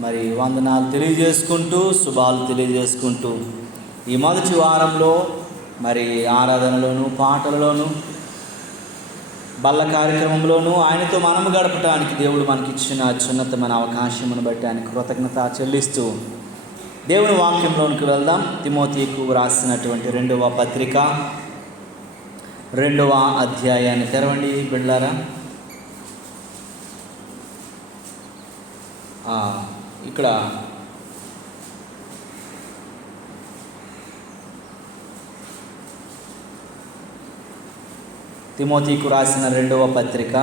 మరి వందనాలు తెలియజేసుకుంటూ, శుభాలు తెలియజేసుకుంటూ ఈ మొదటి వారంలో మరి ఆరాధనలోను, పాటలలోను, బల్ల కార్యక్రమంలోనూ ఆయనతో మనము గడపడానికి దేవుడు మనకిచ్చిన అత్యున్నతమైన అవకాశమును బట్టి ఆయన కృతజ్ఞత చెల్లిస్తూ దేవుని వాక్యంలోనికి వెళ్దాం. తిమోతికు రాసినటువంటి 2వ పత్రిక 2వ అధ్యాయాన్ని తెరవండి బిడ్డలారా. ఇక్కడ తిమోతికు రాసిన 2వ పత్రిక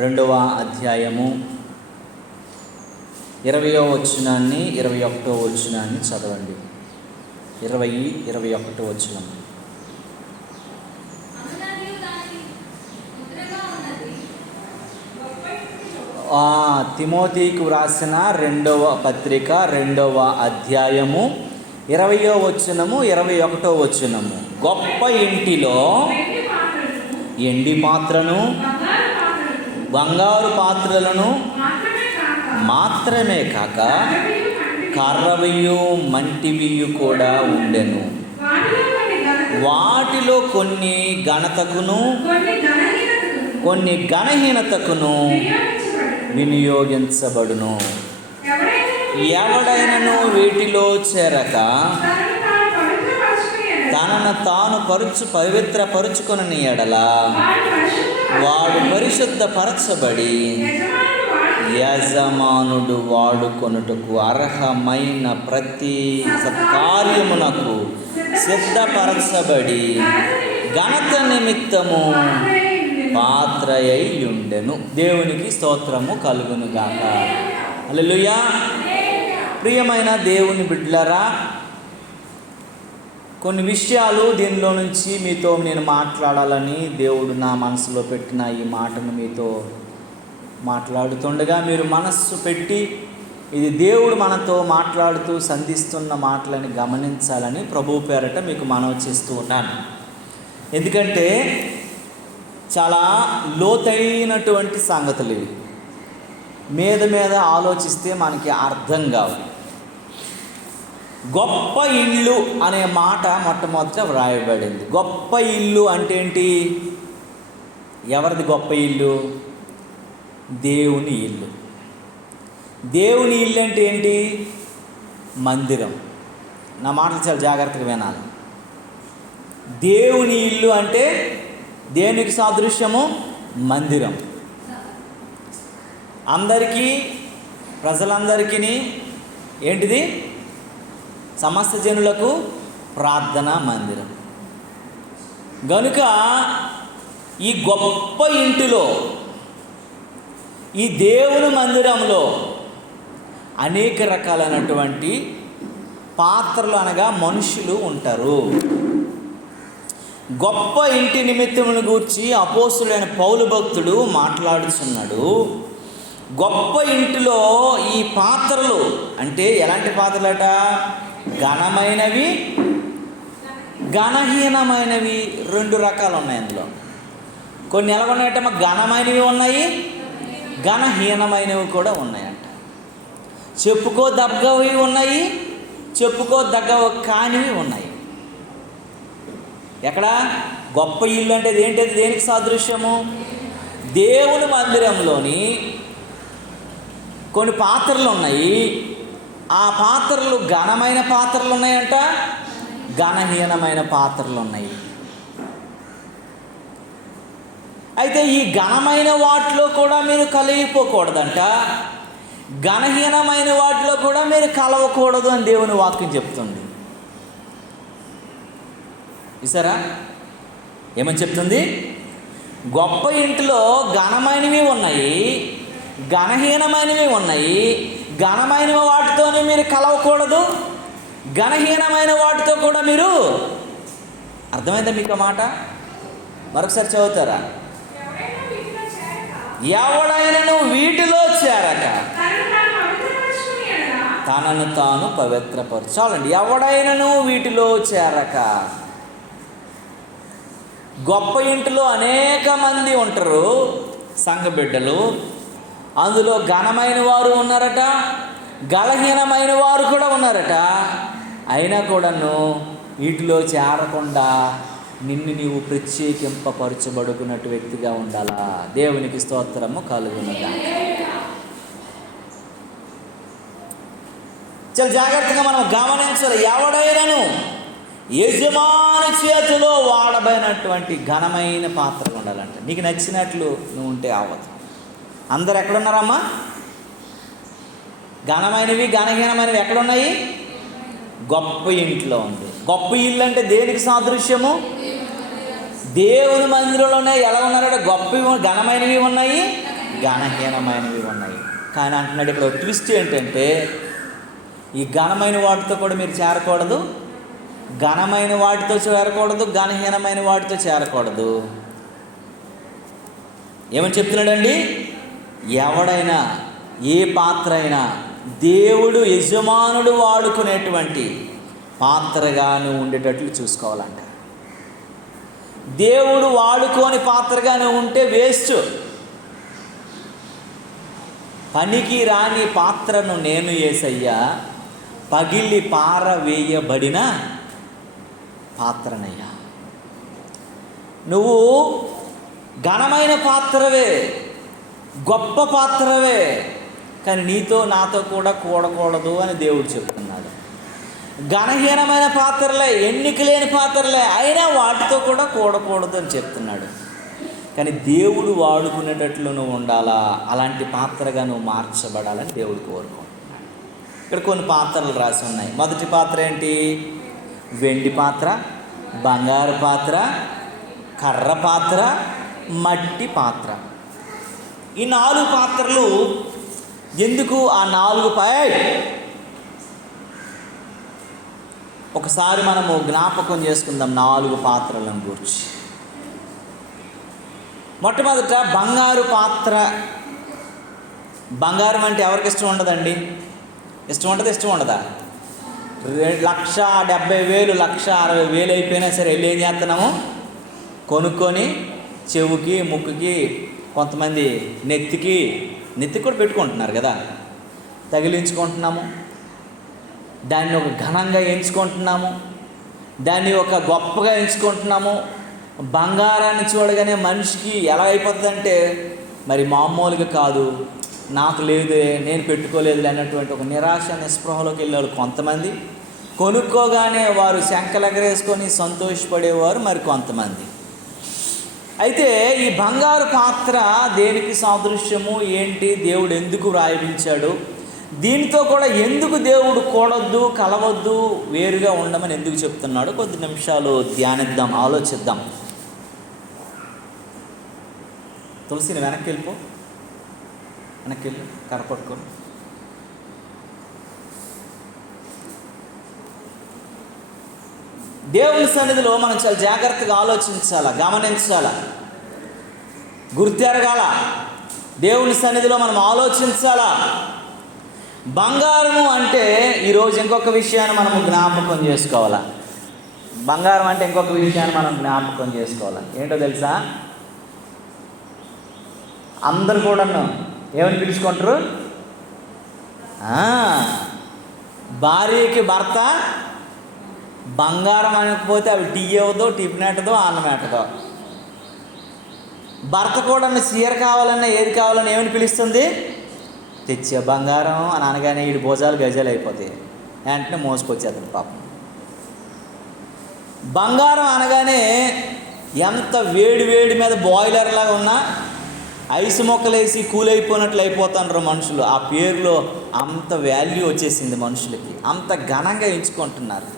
2వ అధ్యాయము 20వ వచనాన్ని 21వ వచనాన్ని చదవండి. 20, 21 వచనం. తిమోతికు రాసిన 2వ పత్రిక 2వ అధ్యాయము 20వ వచనము 21వ వచనము. గొప్ప ఇంటిలో ఎండి పాత్రను, బంగారు పాత్రలను మాత్రమే కాక కర్రవియు మంటివియు కూడా ఉండెను. వాటిలో కొన్ని ఘనతకును కొన్ని ఘనహీనతకును వినియోగించబడును. ఎవడైనను వీటిలో చేరక తనను తాను పవిత్రపరుచుకొనని ఎడల వాడు పరిశుద్ధపరచబడి యజమానుడు వాడుకొనుటకు అర్హమైన ప్రతి సత్కార్యమునకు సిద్ధపరచబడి ఘనత నిమిత్తము పాత్రయై ఉండెను. దేవునికి స్తోత్రము కలుగును గాక. హల్లెలూయా. ప్రియమైన దేవుని బిడ్డలారా, కొన్ని విషయాలు దీనిలో నుంచి మీతో నేను మాట్లాడాలని దేవుడు నా మనసులో పెట్టిన ఈ మాటను మీతో మాట్లాడుతుండగా మీరు మనస్సు పెట్టి ఇది దేవుడు మనతో మాట్లాడుతూ సంధిస్తున్న మాటలని గమనించాలని ప్రభువు పేరట మీకు మనవి చేస్తూ ఉన్నాను. ఎందుకంటే చాలా లోతైనటువంటి సంగతులు ఇవి. మీద ఆలోచిస్తే మనకి అర్థం కావు. గొప్ప ఇల్లు అనే మాట మొట్టమొదట వ్రాయబడింది. గొప్ప ఇల్లు అంటే ఏంటి? ఎవరిది గొప్ప ఇల్లు? దేవుని ఇల్లు. దేవుని ఇల్లు అంటే ఏంటి? మందిరం. నా మాటలు చాలా జాగ్రత్తగా వినాలి. దేవుని ఇల్లు అంటే దేనికి సాదృశ్యము? మందిరం. అందరికీ, ప్రజలందరికీ ఏంటిది? సమస్త జనులకు ప్రార్థనా మందిరం. గనుక ఈ గొప్ప ఇంటిలో, ఈ దేవుని మందిరంలో అనేక రకాలైనటువంటి పాత్రలు అనగా మనుషులు ఉంటారు. గొప్ప ఇంటి నిమిత్తమును గూర్చి అపోస్తుడైన పౌలు భక్తుడు మాట్లాడుతున్నాడు. గొప్ప ఇంటిలో ఈ పాత్రలు అంటే ఎలాంటి పాత్రలట? ఘనమైనవి, ఘనహీనమైనవి. 2 రకాలు ఉన్నాయి అందులో. కొన్ని ఎలాగున్నాయట? ఘనమైనవి ఉన్నాయి, ఘనహీనమైనవి కూడా ఉన్నాయంట. చెప్పుకోదగ్గవి ఉన్నాయి, చెప్పుకోదగ్గవి కానివి ఉన్నాయి. ఎక్కడ? గొప్ప ఇల్లు అంటే ఏంటది? దేనికి సాదృశ్యము? దేవుని మందిరంలోని కొన్ని పాత్రలు ఉన్నాయి. ఆ పాత్రలు ఘనమైన పాత్రలు ఉన్నాయంట, ఘనహీనమైన పాత్రలు ఉన్నాయి. అయితే ఈ ఘనమైన వాటిలో కూడా మీరు కలిగిపోకూడదంట, ఘనహీనమైన వాటిలో కూడా మీరు కలవకూడదు అని దేవుని వాక్యం చెప్తుంది. చూసారా ఏమని చెప్తుంది? గొప్ప ఇంటిలో ఘనమైనవి ఉన్నాయి, ఘనహీనమైనవి ఉన్నాయి. ఘనమైన వాటితోనే మీరు కలవకూడదు, ఘనహీనమైన వాటితో కూడా మీరు. అర్థమైందా మీకు మాట? మరొకసారి చదువుతారా? ఎవడైనను వీటిలో చేరక తనను తాను పవిత్రపరచాలండి. ఎవడైనను వీటిలో చేరక. గొప్ప ఇంటిలో అనేక మంది ఉంటారు సంఘ బిడ్డలు. అందులో ఘనమైన వారు ఉన్నారట, గలహీనమైన వారు కూడా ఉన్నారట. అయినా కూడాను వీటిలో చేరకుండా నిన్ను నీవు ప్రత్యేకింపపరచబడుకున్నట్టు వ్యక్తిగా ఉండాలా. దేవునికి స్తోత్రము కలుగునుగా. చాలా జాగ్రత్తగా మనం గమనించాలి. ఎవడైనాను యజమాని చేతిలో వాడబడినటువంటి ఘనమైన పాత్రగా ఉండాలంట. నీకు నచ్చినట్లు నువ్వు ఉంటే అవ్వదు. అందరు ఎక్కడున్నారమ్మా? ఘనమైనవి ఘనహీనమైనవి ఎక్కడున్నాయి? గొప్ప ఇంట్లో ఉంది. గొప్ప ఇల్లు అంటే దేనికి సాదృశ్యము? దేవుని మందిరంలోనే ఎలా ఉన్నారంటే గొప్పవి ఘనమైనవి ఉన్నాయి, ఘనహీనమైనవి ఉన్నాయి. కానీ అంటున్నాడు ఇక్కడ ట్విస్ట్ ఏంటంటే, ఈ ఘనమైన వాటితో కూడా మీరు చేరకూడదు, ఘనమైన వాటితో చేరకూడదు, ఘనహీనమైన వాటితో చేరకూడదు. ఏమని చెప్తున్నాడండి? ఎవడైనా ఏ పాత్ర అయినా దేవుడు యజమానుడు వాడుకునేటువంటి పాత్రగా నువ్వు ఉండేటట్లు చూసుకోవాలంట. దేవుడు వాడుకోని పాత్రగా నువ్వు ఉంటే వేస్ట్. పనికి రాని పాత్రను నేను యేసయ్యా పగిలి పారవేయబడిన పాత్రనయ్యా. నువ్వు ఘనమైన పాత్రవే, గొప్ప పాత్రవే, కానీ నీతో నాతో కూడా కూడకూడదు అని దేవుడు చెప్తున్నాడు. ఘనహీనమైన పాత్రలే, ఎన్నిక లేని పాత్రలే, అయినా వాటితో కూడా కూడకూడదు అని చెప్తున్నాడు. కానీ దేవుడు వాడుకునేటట్లు నువ్వు ఉండాలా, అలాంటి పాత్రగా నువ్వు మార్చబడాలని దేవుడు కోరుకుంటున్నాడు. ఇక్కడ కొన్ని పాత్రలు రాసి ఉన్నాయి. మొదటి పాత్ర ఏంటి? వెండి పాత్ర, బంగారు పాత్ర, కర్ర పాత్ర, మట్టి పాత్ర. ఈ 4 పాత్రలు ఎందుకు? ఆ 4 ఒకసారి మనము జ్ఞాపకం చేసుకుందాం 4 పాత్రలను గురించి. మొట్టమొదట బంగారు పాత్ర. బంగారం అంటే ఎవరికి ఇష్టం ఉండదండి? ఇష్టం ఉంటుంది, ఇష్టం ఉండదా? 1,70,000 1,60,000 అయిపోయినా సరే వెళ్ళి ఏం చేస్తున్నాము? కొనుక్కొని చెవుకి, ముక్కుకి, కొంతమంది నెత్తికి కూడా పెట్టుకుంటున్నారు కదా, తగిలించుకుంటున్నాము. దాన్ని ఒక ఘనంగా ఎంచుకుంటున్నాము, దాన్ని ఒక గొప్పగా ఎంచుకుంటున్నాము. బంగారాన్ని చూడగానే మనిషికి ఎలా అయిపోతుందంటే, మరి మామూలుగా కాదు, నాకు లేదే, నేను పెట్టుకోలేదు అన్నటువంటి ఒక నిరాశ నిస్పృహలోకి వెళ్ళేవాళ్ళు కొంతమంది. కొనుక్కోగానే వారు శంకలెగరేసుకొని సంతోషపడేవారు మరి కొంతమంది. అయితే ఈ బంగారు పాత్ర దేనికి సాదృశ్యము ఏంటి? దేవుడు ఎందుకు రాయించాడు? దీనితో కూడా ఎందుకు దేవుడు కూడొద్దు, కలవద్దు, వేరుగా ఉండమని ఎందుకు చెప్తున్నాడు? కొద్ది నిమిషాలు ధ్యానిద్దాం, ఆలోచిద్దాం. తులసిని వెనక్కి వెళ్ళిపో, వెనక్కి వెళ్ళి కరపట్టుకొని. దేవుని సన్నిధిలో మనం చాలా జాగ్రత్తగా ఆలోచించాలా, గమనించాలా, గుర్తెరగాల. దేవుని సన్నిధిలో మనం ఆలోచించాలా. బంగారము అంటే ఈరోజు ఇంకొక విషయాన్ని మనం జ్ఞాపకం చేసుకోవాలా. బంగారం అంటే ఇంకొక విషయాన్ని మనం జ్ఞాపకం చేసుకోవాలా. ఏంటో తెలుసా? అందరు కూడా ఏమని పిలుచుకుంటారు? భార్యకి భర్త బంగారం అనకపోతే అవి టీ అవ్వదో, టిఫిన్ ఎట్టదో, అన్నం ఎట్టదో. భర్త కూడా చీర కావాలన్నా ఏది కావాలన్నా ఏమని పిలుస్తుంది? తెచ్చే బంగారం అని అనగానే వీడి భుజాలు గజాలు అయిపోతాయి, వెంటనే మోసుకొచ్చేస్తుంది పాపం. బంగారం అనగానే ఎంత వేడి వేడి మీద బాయిలర్ లాగా ఉన్నా ఐస్ మొక్కలేసి కూలైపోయినట్లు అయిపోతున్నారు మనుషులు. ఆ పేరులో అంత వాల్యూ వచ్చేసింది మనుషులకి, అంత ఘనంగా ఎంచుకుంటున్నారు.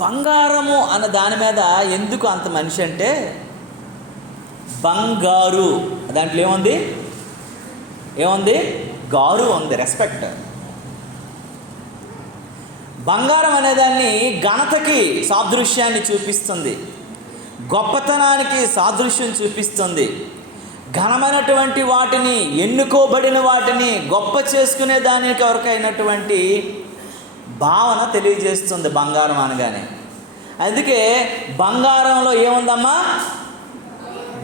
బంగారము అన్న దాని మీద ఎందుకు అంత మనిషి అంటే, బంగారు దాంట్లో ఏముంది? గారు ఉంది, రెస్పెక్ట్. బంగారం అనేదాన్ని ఘనతకి సాదృశ్యాన్ని చూపిస్తుంది, గొప్పతనానికి సాదృశ్యం చూపిస్తుంది. ఘనమైనటువంటి వాటిని, ఎన్నుకోబడిన వాటిని గొప్ప చేసుకునే దానికి కొరకైనటువంటి భావన తెలియజేస్తుంది బంగారం అనగానే. అందుకే బంగారంలో ఏముందమ్మా?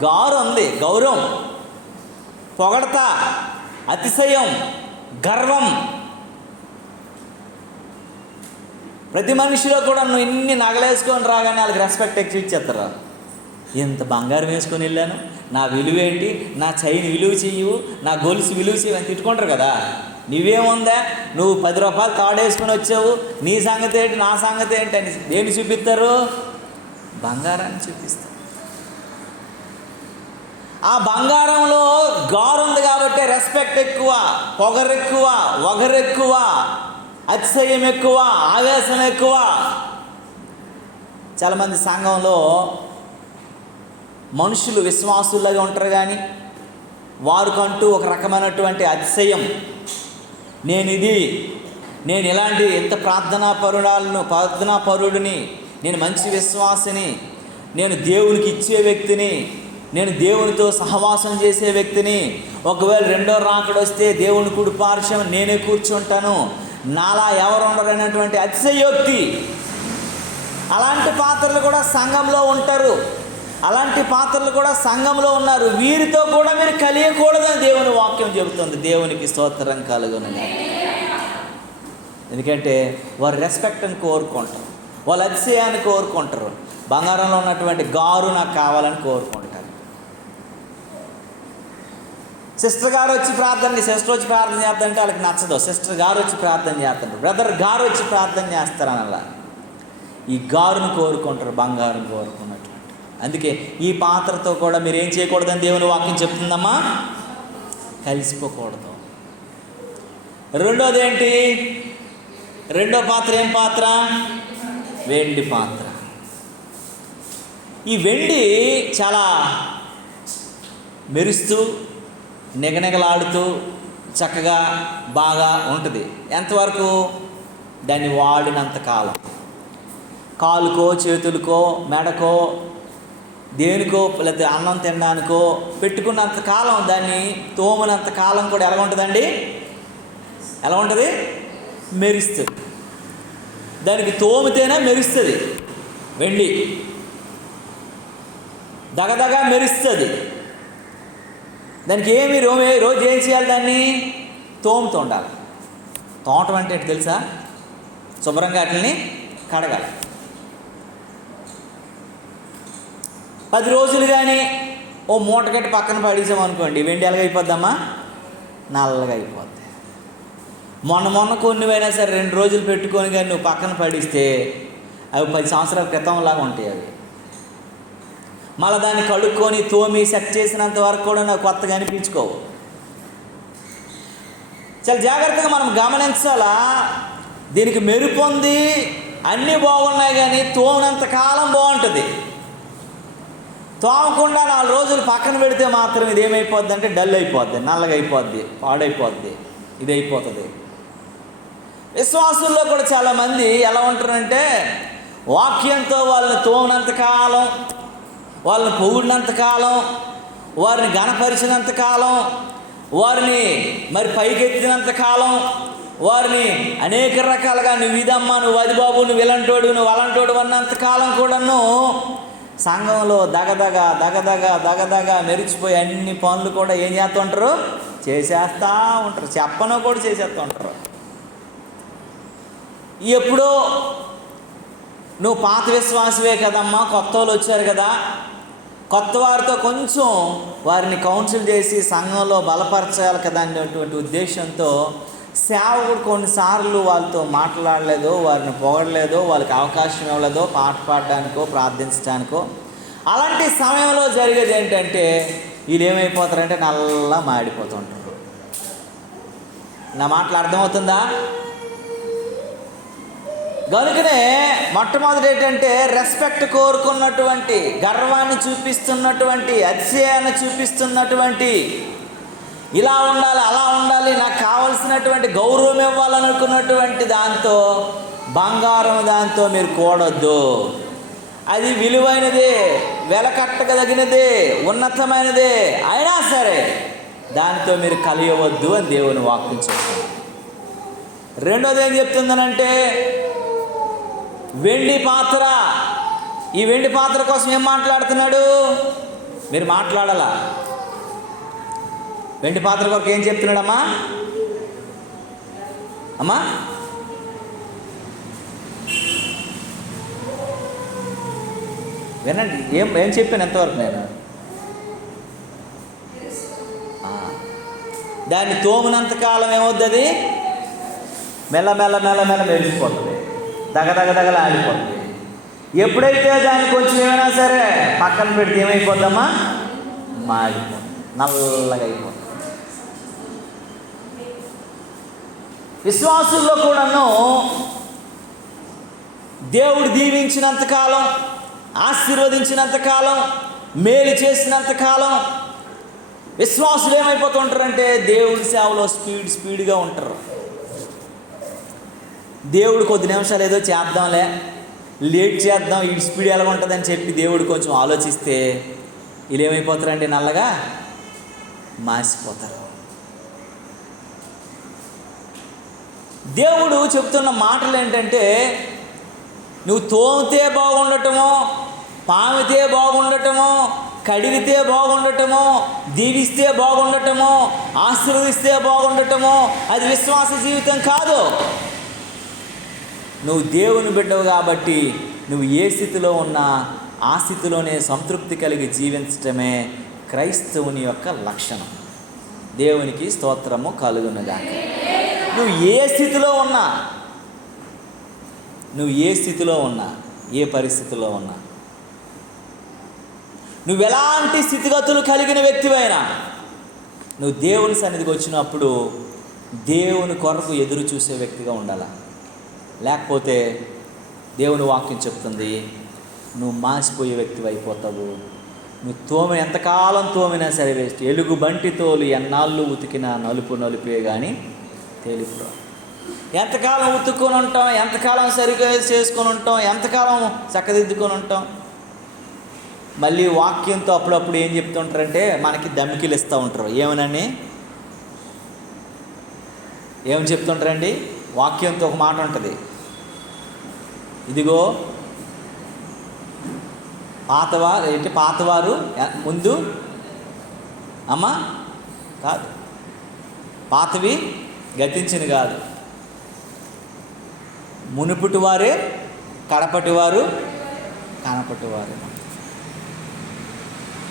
గారు ఉంది, గౌరవం. పొగడత, అతిశయం, గర్వం. ప్రతి మనిషిలో కూడా నువ్వు ఇన్ని నగలేసుకొని రాగానే వాళ్ళకి రెస్పెక్ట్ ఎక్కువ ఇచ్చేస్తారు. ఎంత బంగారం వేసుకొని వెళ్ళాను, నా విలువ ఏంటి, నా చైన్ విలువ చెయ్యవు, నా గొలుసు విలువ చెయ్యి అని తిట్టుకుంటారు కదా. నువ్వేముందా, నువ్వు 10 రూపాయలు తాడేసుకొని వచ్చావు, నీ సంగతి ఏంటి, నా సంగతి ఏంటి అని ఏమి చూపిస్తారు? బంగారాన్ని చూపిస్తారు. ఆ బంగారంలో గారు ఉంది కాబట్టి రెస్పెక్ట్ ఎక్కువ, పొగరు ఎక్కువ, వగరు ఎక్కువ, అతిశయం ఎక్కువ, ఆవేశం ఎక్కువ. చాలామంది సంఘంలో మనుషులు విశ్వాసులుగా ఉంటారు, కానీ వారికంటూ ఒక రకమైనటువంటి అతిశయం. నేను ఇలాంటి ఎంత ప్రార్థనాపరుడిని, నేను మంచి విశ్వాసిని, నేను దేవునికి ఇచ్చే వ్యక్తిని, నేను దేవునితో సహవాసం చేసే వ్యక్తిని, ఒకవేళ రెండో రాకడ వస్తే దేవుని కుడి పార్శ్వం నేనే కూర్చుంటాను, నాలా ఎవరు ఉండరనేటువంటి అతిశయోక్తి. అలాంటి పాత్రలు కూడా సంఘంలో ఉంటారు, అలాంటి పాత్రలు కూడా సంఘంలో ఉన్నారు. వీరితో కూడా మీరు కలియకూడదని దేవుని వాక్యం చెబుతుంది. దేవునికి స్తోత్రం కలుగును. ఎందుకంటే వారు రెస్పెక్ట్ని కోరుకుంటారు, వాళ్ళు అతిశయాన్ని కోరుకుంటారు, బంగారంలో ఉన్నటువంటి గారు నాకు కావాలని కోరుకుంటారు. సిస్టర్ గారు వచ్చి ప్రార్థన చేస్తారంటే వాళ్ళకి నచ్చదు. సిస్టర్ గారు వచ్చి ప్రార్థన చేస్తారు, బ్రదర్ గారు వచ్చి ప్రార్థన చేస్తారని అలా ఈ గారును కోరుకుంటారు, బంగారం కోరుకున్నట్టు. అందుకే ఈ పాత్రతో కూడా మీరు ఏం చేయకూడదని దేవుని వాక్యం చెప్తుందమ్మా, కలిసిపోకూడదు. రెండోది ఏంటి? రెండో పాత్ర ఏం పాత్ర? వెండి పాత్ర. ఈ వెండి చాలా మెరుస్తూ నిగనిగలాడుతూ చక్కగా బాగా ఉంటుంది. ఎంతవరకు? దాన్ని వాడినంత కాలం. కాలుకో, చేతులకో, మెడకో, దేనికో, లేకపోతే అన్నం తినడానికో పెట్టుకున్నంత కాలం, దాన్ని తోమనంత కాలం కూడా ఎలా ఉంటుందండి? ఎలా ఉంటుంది? మెరుస్తుంది. దానికి తోమితేనే మెరుస్తుంది. వెండి దగదగా మెరుస్తుంది. దానికి రోజు ఏం చేయాలి? దాన్ని తోముతూ ఉండాలి. తోమటం అంటే ఏంటి తెలుసా? శుభ్రంగా వాటిని కడగాలి. 10 రోజులు కానీ ఓ మూట కట్టి పక్కన పడేసామనుకోండి, వెండి ఎలాగ అయిపోద్దమ్మా? నల్లగా అయిపోద్ది. మొన్న కొన్నివైనా సరే 2 రోజులు పెట్టుకొని కానీ నువ్వు పక్కన పడిస్తే అవి 10 సంవత్సరాల క్రితంలాగా ఉంటాయి. అవి మళ్ళీ దాన్ని కడుక్కొని తోమి సెట్ చేసినంత వరకు కూడా నాకు కొత్తగా అనిపించుకోవు. చాలా జాగ్రత్తగా మనం గమనించాలా. దీనికి మెరుపు ఉంది, అన్నీ బాగున్నాయి, కానీ తోమినంత కాలం బాగుంటుంది. తోమకుండా 4 రోజులు పక్కన పెడితే మాత్రం ఇది ఏమైపోద్ది అంటే డల్ అయిపోద్ది, నల్లగా అయిపోద్ది, పాడైపోద్ది, ఇది అయిపోతుంది. విశ్వాసుల్లో కూడా చాలామంది ఎలా ఉంటారంటే వాక్యంతో వాళ్ళని తోమినంతకాలం, వాళ్ళని పొగిడినంతకాలం, వారిని ఘనపరిచినంతకాలం, వారిని మరి పైకెత్తినంతకాలం, వారిని అనేక రకాలుగా నువ్వు ఇదమ్మా, నువ్వు అది బాబు, నువ్వు ఇలాంటోడు, నువ్వు అలాంటోడు అన్నంతకాలం కూడాను సంఘంలో దగదగా మెరిచిపోయి అన్ని పనులు కూడా ఏం చేస్తూ ఉంటారు? చేసేస్తూ ఉంటారు. చెప్పనో కూడా చేసేస్తూ ఉంటారు. ఎప్పుడో నువ్వు పాత విశ్వాసవే కదమ్మా, కొత్త వాళ్ళు వచ్చారు కదా, కొత్త వారితో కొంచెం వారిని కౌన్సిల్ చేసి సంఘంలో బలపరచాలి కదా అనేటువంటి ఉద్దేశంతో సేవకుడు కొన్నిసార్లు వాళ్ళతో మాట్లాడలేదో, వారిని పొగడలేదో, వాళ్ళకి అవకాశం ఇవ్వలేదో పాట పాడడానికో ప్రార్థించడానికో. అలాంటి సమయంలో జరిగేది ఏంటంటే వీళ్ళు ఏమైపోతారంటే నల్లా మాడిపోతుంటారు. నా మాటలు అర్థమవుతుందా? కనుకనే మొట్టమొదటి ఏంటంటే రెస్పెక్ట్ కోరుకున్నటువంటి, గర్వాన్ని చూపిస్తున్నటువంటి, అతిశయాన్ని చూపిస్తున్నటువంటి, ఇలా ఉండాలి, అలా ఉండాలి, నాకు కావలసినటువంటి గౌరవం ఇవ్వాలనుకున్నటువంటి దాంతో, బంగారం దాంతో మీరు కూడొద్దు. అది విలువైనదే, వెలకట్టగలిగినదే, ఉన్నతమైనదే అయినా సరే దానితో మీరు కలియవద్దు అని దేవుని వాక్యం చెప్తుంది. రెండోది ఏం చెప్తుందనంటే వెండి పాత్ర. ఈ వెండి పాత్ర కోసం ఏం మాట్లాడుతున్నాడు? మీరు మాట్లాడాలా? వెండి పాత్ర కొరకు ఏం చెప్తున్నాడమ్మా? అమ్మా వినండి, ఏం చెప్పాను ఎంతవరకు నేను? దాన్ని తోమినంత కాలం ఏమవుతుంది? మెల్ల మెరిసిపోతుంది, దగదగదగల ఆడిపోతుంది. ఎప్పుడైతే దాన్ని కొంచెం ఏమైనా సరే పక్కన పెడితే ఏమైపోద్దమ్మా? మాడిపోతుంది, నల్లగా అయిపోతుంది. విశ్వాసుల్లో కూడాను దేవుడు దీవించినంతకాలం, ఆశీర్వదించినంతకాలం, మేలు చేసినంతకాలం విశ్వాసులు ఏమైపోతుంటారంటే దేవుడి సేవలో స్పీడ్గా ఉంటారు. దేవుడు కొద్ది నిమిషాలు ఏదో చేద్దాంలే, లేట్ చేద్దాం, ఈ స్పీడ్ ఎలా ఉంటుందని చెప్పి దేవుడు కొంచెం ఆలోచిస్తే వీళ్ళు ఏమైపోతారంటే నల్లగా మాసిపోతారు. దేవుడు చెప్తున్న మాటలు ఏంటంటే, నువ్వు తోమితే బాగుండటమో, పామితే బాగుండటమో, కడిగితే బాగుండటమో, దీవిస్తే బాగుండటమో, ఆశీర్వదిస్తే బాగుండటమో అది విశ్వాస జీవితం కాదు. నువ్వు దేవుని బిడ్డవు కాబట్టి నువ్వు ఏ స్థితిలో ఉన్నా ఆ స్థితిలోనే సంతృప్తి కలిగి జీవించటమే క్రైస్తవుని యొక్క లక్షణం. దేవునికి స్తోత్రము కలుగునుగాక. నువ్వు ఏ స్థితిలో ఉన్నా, ఏ పరిస్థితిలో ఉన్నా, నువ్వు ఎలాంటి స్థితిగతులు కలిగిన వ్యక్తివైనా, నువ్వు దేవుని సన్నిధికి వచ్చినప్పుడు దేవుని కొరకు ఎదురు చూసే వ్యక్తిగా ఉండాలి. లేకపోతే దేవుని వాక్యం చెప్తుంది, నువ్వు మాసిపోయే వ్యక్తివి అయిపోతావు. నువ్వు ఎంతకాలం తోమినా సరే వేస్ట్. ఎలుగు బంటి తోలు ఎన్నాళ్ళు ఉతికినా నలుపే కానీ తెలుపు. ఎంతకాలం ఉతుక్కొని ఉంటాం, ఎంతకాలం సరిగ్గా చేసుకొని ఉంటాం, ఎంతకాలం చక్కదిద్దుకొని ఉంటాం. మళ్ళీ వాక్యంతో అప్పుడప్పుడు ఏం చెప్తుంటారంటే మనకి దమ్మికిలు ఇస్తూ ఉంటారు. ఏమని చెప్తుంటారండి? వాక్యంతో ఒక మాట ఉంటుంది, ఇదిగో పాతవారు ముందు అమ్మా కాదు, పాతవి గతించింది కాదు, మునుపటి వారే కడపటి వారు కనపటి వారు.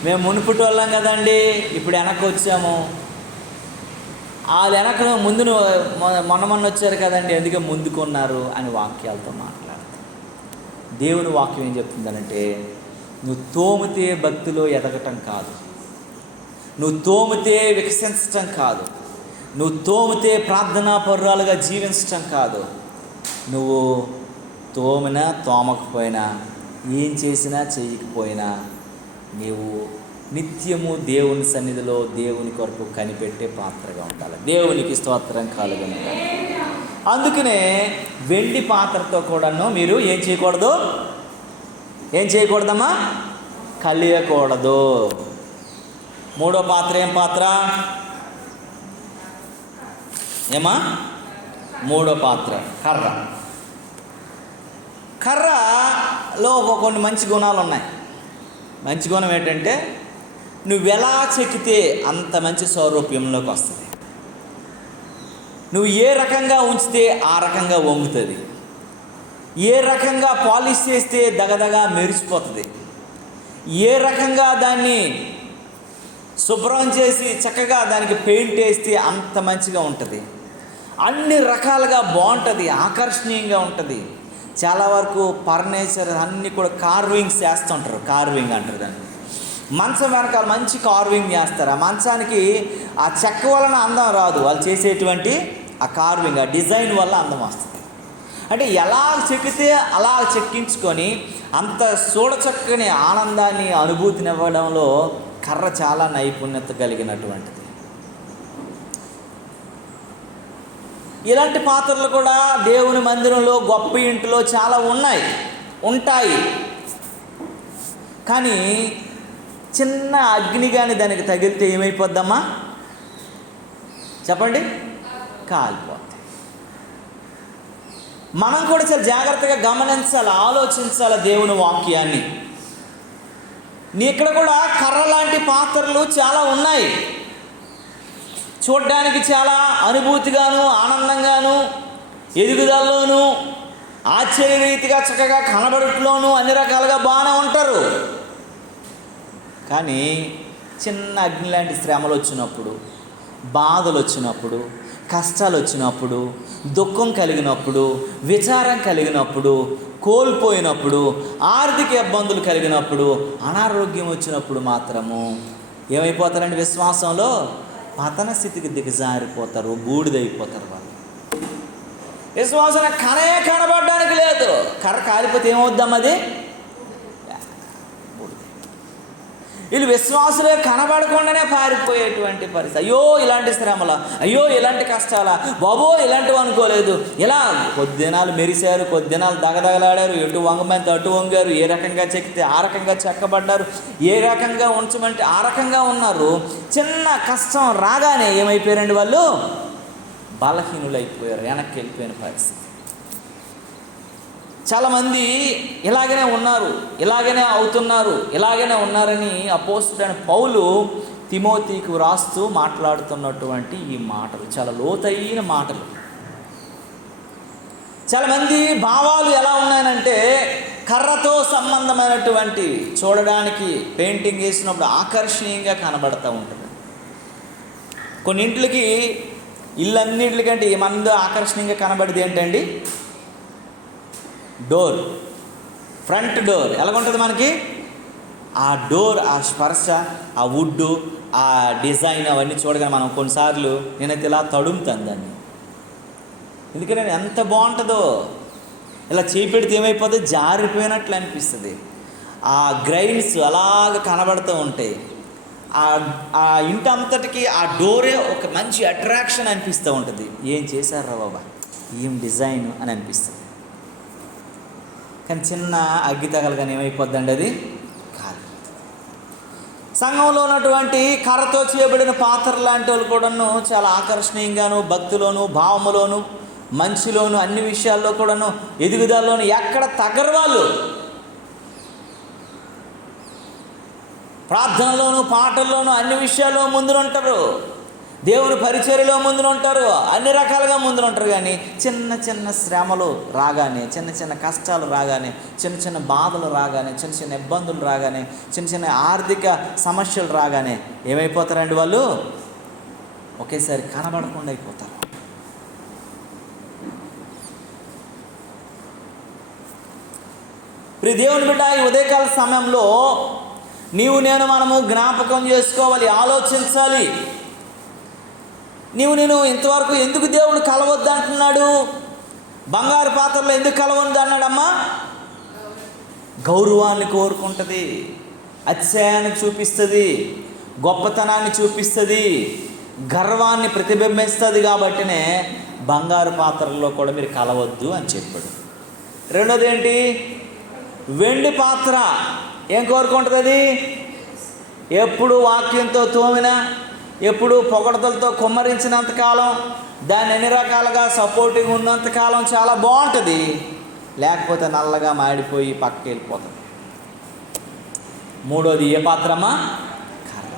మేము మునుపటి వాళ్ళం కదండి, ఇప్పుడు వెనక్కి వచ్చాము. వాళ్ళు వెనక ముందు మొన్న వచ్చారు కదండి, అందుకే ముందుకున్నారు అని వాక్యాలతో మాట్లాడతారు. దేవుని వాక్యం ఏం చెప్తుందనంటే, నువ్వు తోమితే భక్తిలో ఎదగటం కాదు, నువ్వు తోమితే వికసించటం కాదు, నువ్వు తోమితే ప్రార్థనా పరురాలుగా జీవించటం కాదు. నువ్వు తోమినా తోమకపోయినా, ఏం చేసినా చేయకపోయినా, నీవు నిత్యము దేవుని సన్నిధిలో దేవుని కొరకు కనిపెట్టే పాత్రగా ఉండాలి. దేవునికి స్తోత్రం కలుగును. అందుకనే వెండి పాత్రతో కూడాను మీరు ఏం చేయకూడదమ్మా? కలియకూడదు. మూడో పాత్ర ఏం పాత్ర ఏమా? మూడో పాత్ర కర్రలో కొన్ని మంచి గుణాలు ఉన్నాయి. మంచి గుణం ఏంటంటే, నువ్వెలా చెక్కితే అంత మంచి స్వరూప్యంలోకి వస్తుంది. నువ్వు ఏ రకంగా ఉంచితే ఆ రకంగా వంగుతుంది. ఏ రకంగా పాలిష్ చేస్తే దగదగా మెరిసిపోతుంది. ఏ రకంగా దాన్ని శుభ్రం చేసి చక్కగా దానికి పెయింట్ వేస్తే అంత మంచిగా ఉంటుంది. అన్ని రకాలుగా బాగుంటుంది, ఆకర్షణీయంగా ఉంటుంది. చాలా వరకు ఫర్నిచర్ అన్నీ కూడా కార్వింగ్స్ చేస్తుంటారు. కార్వింగ్ అంటారు దాన్ని. మంచం వెనకాల మంచి కార్వింగ్ చేస్తారు. ఆ మంచానికి ఆ చెక్క వలన అందం రాదు, వాళ్ళు చేసేటువంటి ఆ కార్వింగ్, ఆ డిజైన్ వల్ల అందం వస్తుంది. అంటే ఎలా చెక్కితే అలా చెక్కించుకొని అంత చూడచక్కని ఆనందాన్ని, అనుభూతిని ఇవ్వడంలో కర్ర చాలా నైపుణ్యత కలిగినటువంటిది. ఇలాంటి పాత్రలు కూడా దేవుని మందిరంలో, గొప్ప ఇంటిలో చాలా ఉంటాయి. కానీ చిన్న అగ్ని కానీ దానికి తగిలితే ఏమైపోద్దమ్మా? చెప్పండి, కాలిపోద్ది. మనం కూడా చాలా జాగ్రత్తగా గమనించాలి, ఆలోచించాలి దేవుని వాక్యాన్ని. ఇక్కడ కూడా కర్ర లాంటి పాత్రలు చాలా ఉన్నాయి. చూడడానికి చాలా అనుభూతిగాను, ఆనందంగాను, ఎదుగుదలలోనూ, ఆశ్చర్యరీతిగా చక్కగా కనబడట్లోనూ అన్ని రకాలుగా బాగానే ఉంటారు. కానీ చిన్న అగ్ని లాంటి శ్రమలు వచ్చినప్పుడు, బాధలు వచ్చినప్పుడు, కష్టాలు వచ్చినప్పుడు, దుఃఖం కలిగినప్పుడు, విచారం కలిగినప్పుడు, కోల్పోయినప్పుడు, ఆర్థిక ఇబ్బందులు కలిగినప్పుడు, అనారోగ్యం వచ్చినప్పుడు మాత్రము ఏమైపోతారండి? విశ్వాసంలో పతన స్థితికి దిగజారిపోతారు, బూడిదైపోతారు. వాళ్ళు విశ్వాసం కనబడడానికి లేదు. కర్ర కాలిపోతే ఏమవుద్దాం? అది వీళ్ళు విశ్వాసులే కనబడకుండానే పారిపోయేటువంటి పరిస్థితి. అయ్యో ఇలాంటి శ్రమల, అయ్యో ఇలాంటి కష్టాల, బాబో ఇలాంటివి అనుకోలేదు. ఇలా కొద్ది దినాలు మెరిశారు, కొద్ది దినాలు దగదగలాడారు, ఎటు వంగమంటే అటు వంగారు, ఏ రకంగా చెక్కితే ఆ రకంగా చెక్కబడ్డారు, ఏ రకంగా ఉంచమంటే ఆ రకంగా ఉన్నారు. చిన్న కష్టం రాగానే ఏమైపోయారండి? వాళ్ళు బలహీనులైపోయారు, వెనక్కి వెళ్ళిపోయిన పరిస్థితి. చాలామంది ఇలాగనే ఉన్నారు, ఇలాగనే అవుతున్నారు, ఇలాగనే ఉన్నారని అపోస్తుడైన పౌలు తిమోతికి వ్రాస్తూ మాట్లాడుతున్నటువంటి ఈ మాటలు చాలా లోతైన మాటలు. చాలామంది భావాలు ఎలా ఉన్నాయనంటే కర్రతో సంబంధమైనటువంటి, చూడడానికి పెయింటింగ్ వేసినప్పుడు ఆకర్షణీయంగా కనబడుతూ ఉంటుంది. కొన్నింటికి, ఇల్లన్నింటికంటే ఈ మందు ఆకర్షణీయంగా కనబడేది ఏంటండి? డోర్, ఫ్రంట్ డోర్ ఎలాగుంటుంది మనకి? ఆ డోర్, ఆ స్పర్శ, ఆ వుడ్డు, ఆ డిజైన్ అవన్నీ చూడగానే మనం కొన్నిసార్లు నేనైతే ఇలా తడుముతాను దాన్ని. ఎందుకంటే ఎంత బాగుంటుందో. ఇలా చేయి పెడితే ఏమైపోతుంది? జారిపోయినట్లు అనిపిస్తుంది. ఆ గ్రైన్స్ అలాగ కనబడుతూ ఉంటాయి. ఆ ఇంటి అంతటికి ఆ డోరే ఒక మంచి అట్రాక్షన్ అనిపిస్తూ ఉంటుంది. ఏం చేశారా బాబా, ఏం డిజైన్ అని అనిపిస్తుంది. కానీ చిన్న అగ్గి తగలగానే ఏమైపోద్దండి? అది కాదు. సంఘంలో ఉన్నటువంటి కర్రతో చేయబడిన పాత్రలు లాంటి వాళ్ళు కూడాను చాలా ఆకర్షణీయంగాను, భక్తిలోను, భావములోను, మంచిలోను, అన్ని విషయాల్లో కూడాను, ఎదుగుదలలోను ఎక్కడ తగ్గరు. వాళ్ళు ప్రార్థనలోను, పాటల్లోనూ అన్ని విషయాల్లో ముందునుంటారు. దేవుని పరిచర్యలో ముందునుంటారు, అన్ని రకాలుగా ముందునుంటారు. కానీ చిన్న చిన్న శ్రమలు రాగానే, చిన్న చిన్న కష్టాలు రాగానే, చిన్న చిన్న బాధలు రాగానే, చిన్న చిన్న ఇబ్బందులు రాగానే, చిన్న చిన్న ఆర్థిక సమస్యలు రాగానే ఏమైపోతారండి? వాళ్ళు ఒకేసారి కనబడకుండా అయిపోతారు. ప్రియ దేవుని బిడ్డ, ఈ ఉదయకాల సమయంలో నీవు నేను మనము జ్ఞాపకం చేసుకోవాలి, ఆలోచించాలి. నేను ఇంతవరకు ఎందుకు దేవుడు కలవద్దు అంటున్నాడు? బంగారు పాత్రలో ఎందుకు కలవద్దు అన్నాడమ్మా? గౌరవాన్ని కోరుకుంటుంది, అతిశయాన్ని చూపిస్తుంది, గొప్పతనాన్ని చూపిస్తుంది, గర్వాన్ని ప్రతిబింబిస్తుంది. కాబట్టినే బంగారు పాత్రల్లో కూడా మీరు కలవద్దు అని చెప్పాడు. రెండోది ఏంటి? వెండి పాత్ర ఏం కోరుకుంటుంది? అది ఎప్పుడు వాక్యంతో తోమినా, ఎప్పుడు పొగడతలతో కుమ్మరించినంతకాలం, దాన్ని ఎన్ని రకాలుగా సపోర్టింగ్ ఉన్నంతకాలం చాలా బాగుంటుంది. లేకపోతే నల్లగా మాడిపోయి పక్కకి వెళ్ళిపోతుంది. మూడోది ఏ పాత్రమ్మా? కర్ర.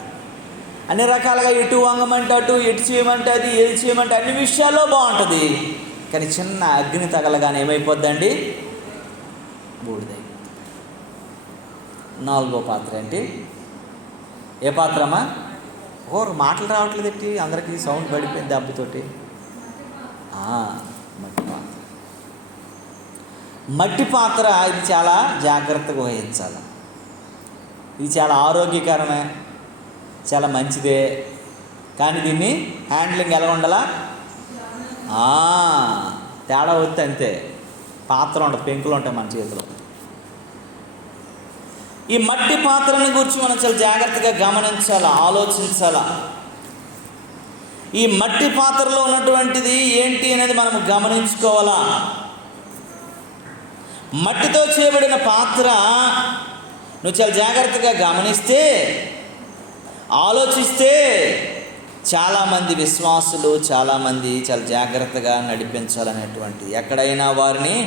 అన్ని రకాలుగా ఎటు వంగమంటే అటు, ఎటు చేయమంటే అది, ఏది చేయమంటే అన్ని విషయాల్లో బాగుంటుంది. కానీ చిన్న అగ్ని తగలగానే ఏమైపోద్దండి? బూడిదైపోతుంది. నాలుగో పాత్ర ఏంటి? ఏ పాత్రమ్మా? మాటలు రావట్లేదు ఏంటి? అందరికీ సౌండ్ పడిపోయింది దెబ్బతోటి. మట్టి పాత్ర. మట్టి పాత్ర ఇది చాలా జాగ్రత్తగా వహించాలి. ఇది చాలా ఆరోగ్యకరమే, చాలా మంచిదే. కానీ దీన్ని హ్యాండ్లింగ్ ఎలా ఉండాలా? తేడా వస్తే అంతే, పాత్ర ఉంటుంది, పెంకులు ఉంటాయి మన చేతిలో. ఈ మట్టి పాత్రని గురించి మనం చాలా జాగ్రత్తగా గమనించాలా, ఆలోచించాలా. ఈ మట్టి పాత్రలో ఉన్నటువంటిది ఏంటి అనేది మనం గమనించుకోవాలా. మట్టితో చేయబడిన పాత్ర నువ్వు చాలా జాగ్రత్తగా గమనిస్తే, ఆలోచిస్తే, చాలామంది విశ్వాసులు, చాలామంది చాలా జాగ్రత్తగా నడిపించాలనేటువంటి, ఎక్కడైనా వారిని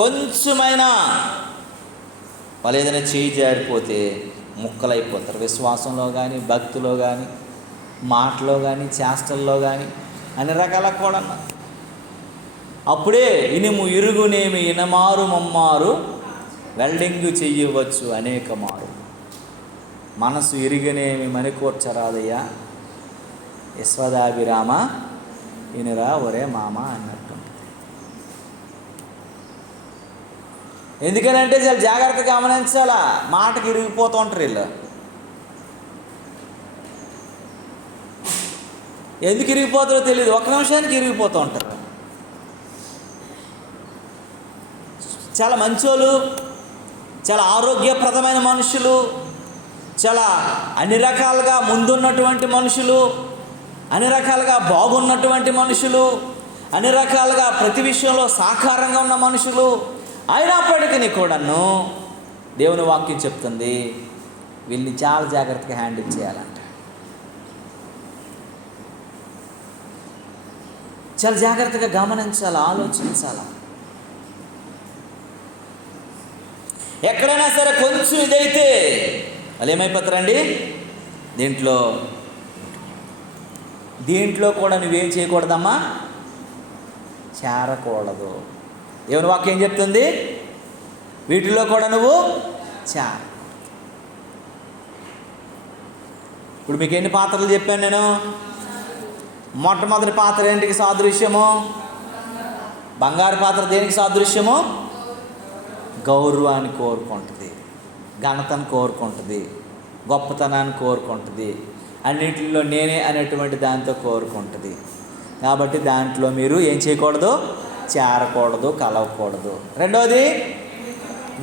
కొంచెమైనా వాళ్ళు ఏదైనా చేయి జారిపోతే ముక్కలైపోతారు. విశ్వాసంలో కానీ, భక్తిలో కానీ, మాటలో కానీ చేష్టల్లో కానీ అన్ని రకాల కూడా. అప్పుడే ఇనుము ఇరుగునేమి ఇనమారు మమ్మారు వెల్డింగ్ చెయ్యవచ్చు అనేక మారు. మనసు ఇరిగనేమి మణికూర్చరాదయ్యా యశ్వదాభిరామ ఇనురా ఒరే మామ అన్నట్టు. ఎందుకనంటే చాలా జాగ్రత్తగా గమనించాలా, మాటకి ఇరిగిపోతూ ఉంటారు వీళ్ళు. ఎందుకు ఇరిగిపోతారో తెలియదు, ఒక్క నిమిషానికి ఇరిగిపోతూ ఉంటారు. చాలా మంచోళ్ళు, చాలా ఆరోగ్యప్రదమైన మనుషులు, చాలా అన్ని రకాలుగా ముందున్నటువంటి మనుషులు, అన్ని రకాలుగా బాగున్నటువంటి మనుషులు, అన్ని రకాలుగా ప్రతి విషయంలో సాకారంగా ఉన్న మనుషులు అయినప్పటికీ కూడాను దేవుని వాక్యం చెప్తుంది వీళ్ళని చాలా జాగ్రత్తగా హ్యాండిల్ చేయాలంట. చాలా జాగ్రత్తగా గమనించాలి, ఆలోచించాలి. ఎక్కడైనా సరే కొంచెం ఇదైతే వాళ్ళు ఏమైపోతారండి, దీంట్లో కూడా నువ్వేం చేయకూడదమ్మా, చేరకూడదు. దేవుని వాక్యం ఏం చెప్తుంది, వీటిలో కూడా నువ్వు ఇప్పుడు మీకు ఎన్ని పాత్రలు చెప్పాను నేను. మొట్టమొదటి పాత్ర ఏంటికి సాదృశ్యము, బంగారు పాత్ర దేనికి సాదృశ్యము, గౌరవాన్ని కోరుకుంటుంది, ఘనతను కోరుకుంటుంది, గొప్పతనాన్ని కోరుకుంటుంది, అన్నింటిలో నేనే అనేటువంటి దాంతో కోరుకుంటుంది. కాబట్టి దాంట్లో మీరు ఏం చేయకూడదు, చేరకూడదు, కలవకూడదు. రెండోది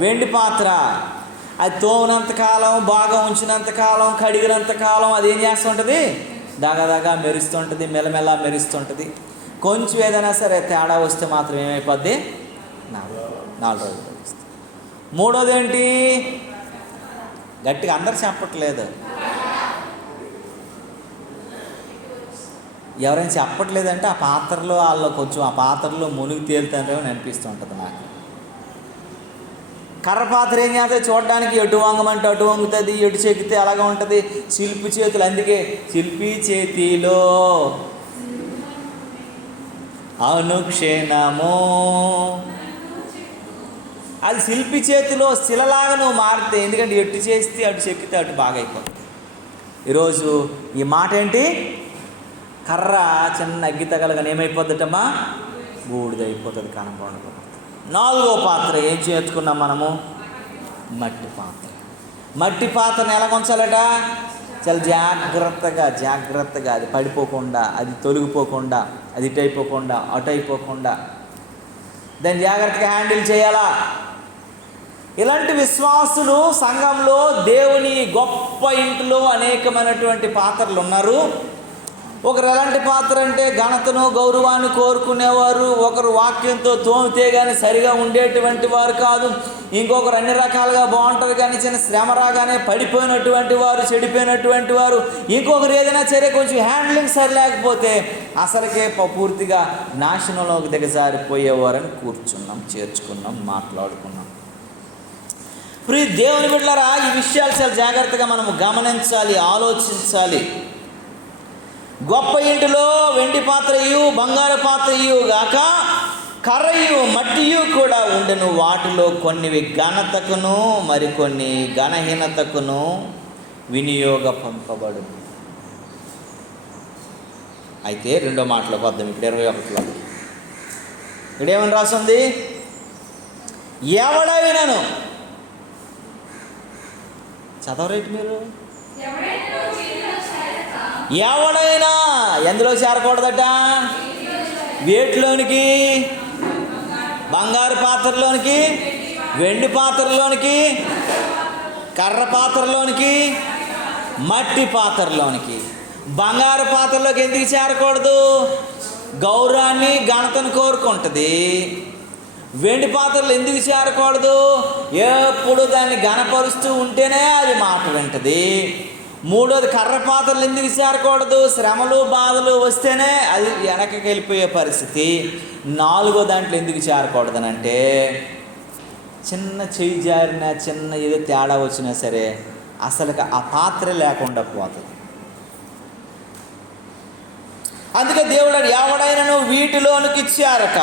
వెండి పాత్ర, అది తోమినంతకాలం, బాగా ఉంచినంతకాలం, కడిగినంతకాలం అది ఏం చేస్తుంటుంది, దగదగా మెరుస్తుంటుంది, మెల్లమెల్ల మెరుస్తుంటుంది. కొంచెం ఏదైనా సరే తేడా వస్తే మాత్రం ఏమైపోద్ది, 4 రోజులు వస్తుంది. మూడోది ఏంటి, గట్టిగా అందరు చెప్పట్లేదు, ఎవరైనా చెప్పట్లేదంటే ఆ పాత్రలో వాళ్ళు కొంచెం ఆ పాత్రలో మునిగి తేలుతారేమో అనిపిస్తుంటుంది నాకు. కర్ర పాత్ర ఏం చేస్తే చూడడానికి ఎటు వంగమంటే అటు వంగుతుంది, ఎటు చెక్కితే అలాగే ఉంటుంది. శిల్పి చేతులు, అందుకే శిల్పి చేతిలో అనుక్షణము, అది శిల్పి చేతిలో శిలలాగా నువ్వు మారితే, ఎందుకంటే ఎటు చేస్తే అటు చెక్కితే అటు బాగా అయిపోతుంది. ఈరోజు ఈ మాట ఏంటి, కర్ర చిన్న అగ్గి తగలగానే ఏమైపోద్దటమ్మా, బూడిదైపోతుంది, కనపడకపోతుంది. 4వ పాత్ర ఏం చేర్చుకున్నాం మనము, మట్టి పాత్ర. మట్టి పాత్రను ఎలా ఉంచాలట, చాలా జాగ్రత్తగా అది పడిపోకుండా, అది తొలగిపోకుండా, అది ఇటు అయిపోకుండా అటు అయిపోకుండా దాన్ని జాగ్రత్తగా హ్యాండిల్ చేయాలా. ఇలాంటి విశ్వాసులు సంఘంలో, దేవుని గొప్ప ఇంటిలో అనేకమైనటువంటి పాత్రలు ఉన్నారు. ఒకరు ఎలాంటి పాత్ర అంటే ఘనతను గౌరవాన్ని కోరుకునేవారు, ఒకరు వాక్యంతో తోమితే కానీ సరిగా ఉండేటువంటి వారు కాదు, ఇంకొకరు అన్ని రకాలుగా బాగుంటారు కానీ చిన్న శ్రమ రాగానే పడిపోయినటువంటి వారు, చెడిపోయినటువంటి వారు, ఇంకొకరు ఏదైనా సరే కొంచెం హ్యాండ్లింగ్ సరి లేకపోతే అసలుకే పూర్తిగా నాశనంలోకి దిగజారిపోయేవారని చేర్చుకున్నాం, మాట్లాడుకున్నాం. ప్రియ దేవుని బిడ్డలారా, ఈ విషయాలు చాలా జాగ్రత్తగా మనము గమనించాలి, ఆలోచించాలి. గొప్ప ఇంటిలో వెండి పాత్రయు బంగారు పాత్రయు గాక కర్రయు మట్టియు కూడా ఉండెను. వాటిలో కొన్నివి ఘనతకును మరికొన్ని ఘనహీనతకును వినియోగపంపబడు. అయితే రెండో మాటలోకి వద్దాం. ఇప్పుడు 21లో ఇక్కడేమని రాస్తుంది, ఎవడైనను, చదవరేటి మీరు, ఎవడైనా ఎందులో చేరకూడదట, వేటిలోనికి, బంగారు పాత్రలోనికి, వెండి పాత్రలోనికి, కర్ర పాత్రలోనికి, మట్టి పాత్రలోనికి. బంగారు పాత్రలోకి ఎందుకు చేరకూడదు, గౌరవాన్ని ఘనతను కోరుకుంటుంది. వెండి పాత్రలు ఎందుకు చేరకూడదు, ఎప్పుడు దాన్ని ఘనపరుస్తూ ఉంటేనే అది మాట వింటుంది. మూడోది కర్ర పాత్రలు ఎందుకు చేరకూడదు, శ్రమలు బాధలు వస్తేనే అది వెనక్కి వెళ్ళిపోయే పరిస్థితి. 4వ దాంట్లో ఎందుకు చేరకూడదనంటే చిన్న చెయ్యి జారినా, చిన్న ఏదో తేడా వచ్చినా సరే అసలు ఆ పాత్ర లేకుండా పోతుంది. అందుకే దేవుడు ఎవడైనను వీటిలోనికి ఇచ్చారక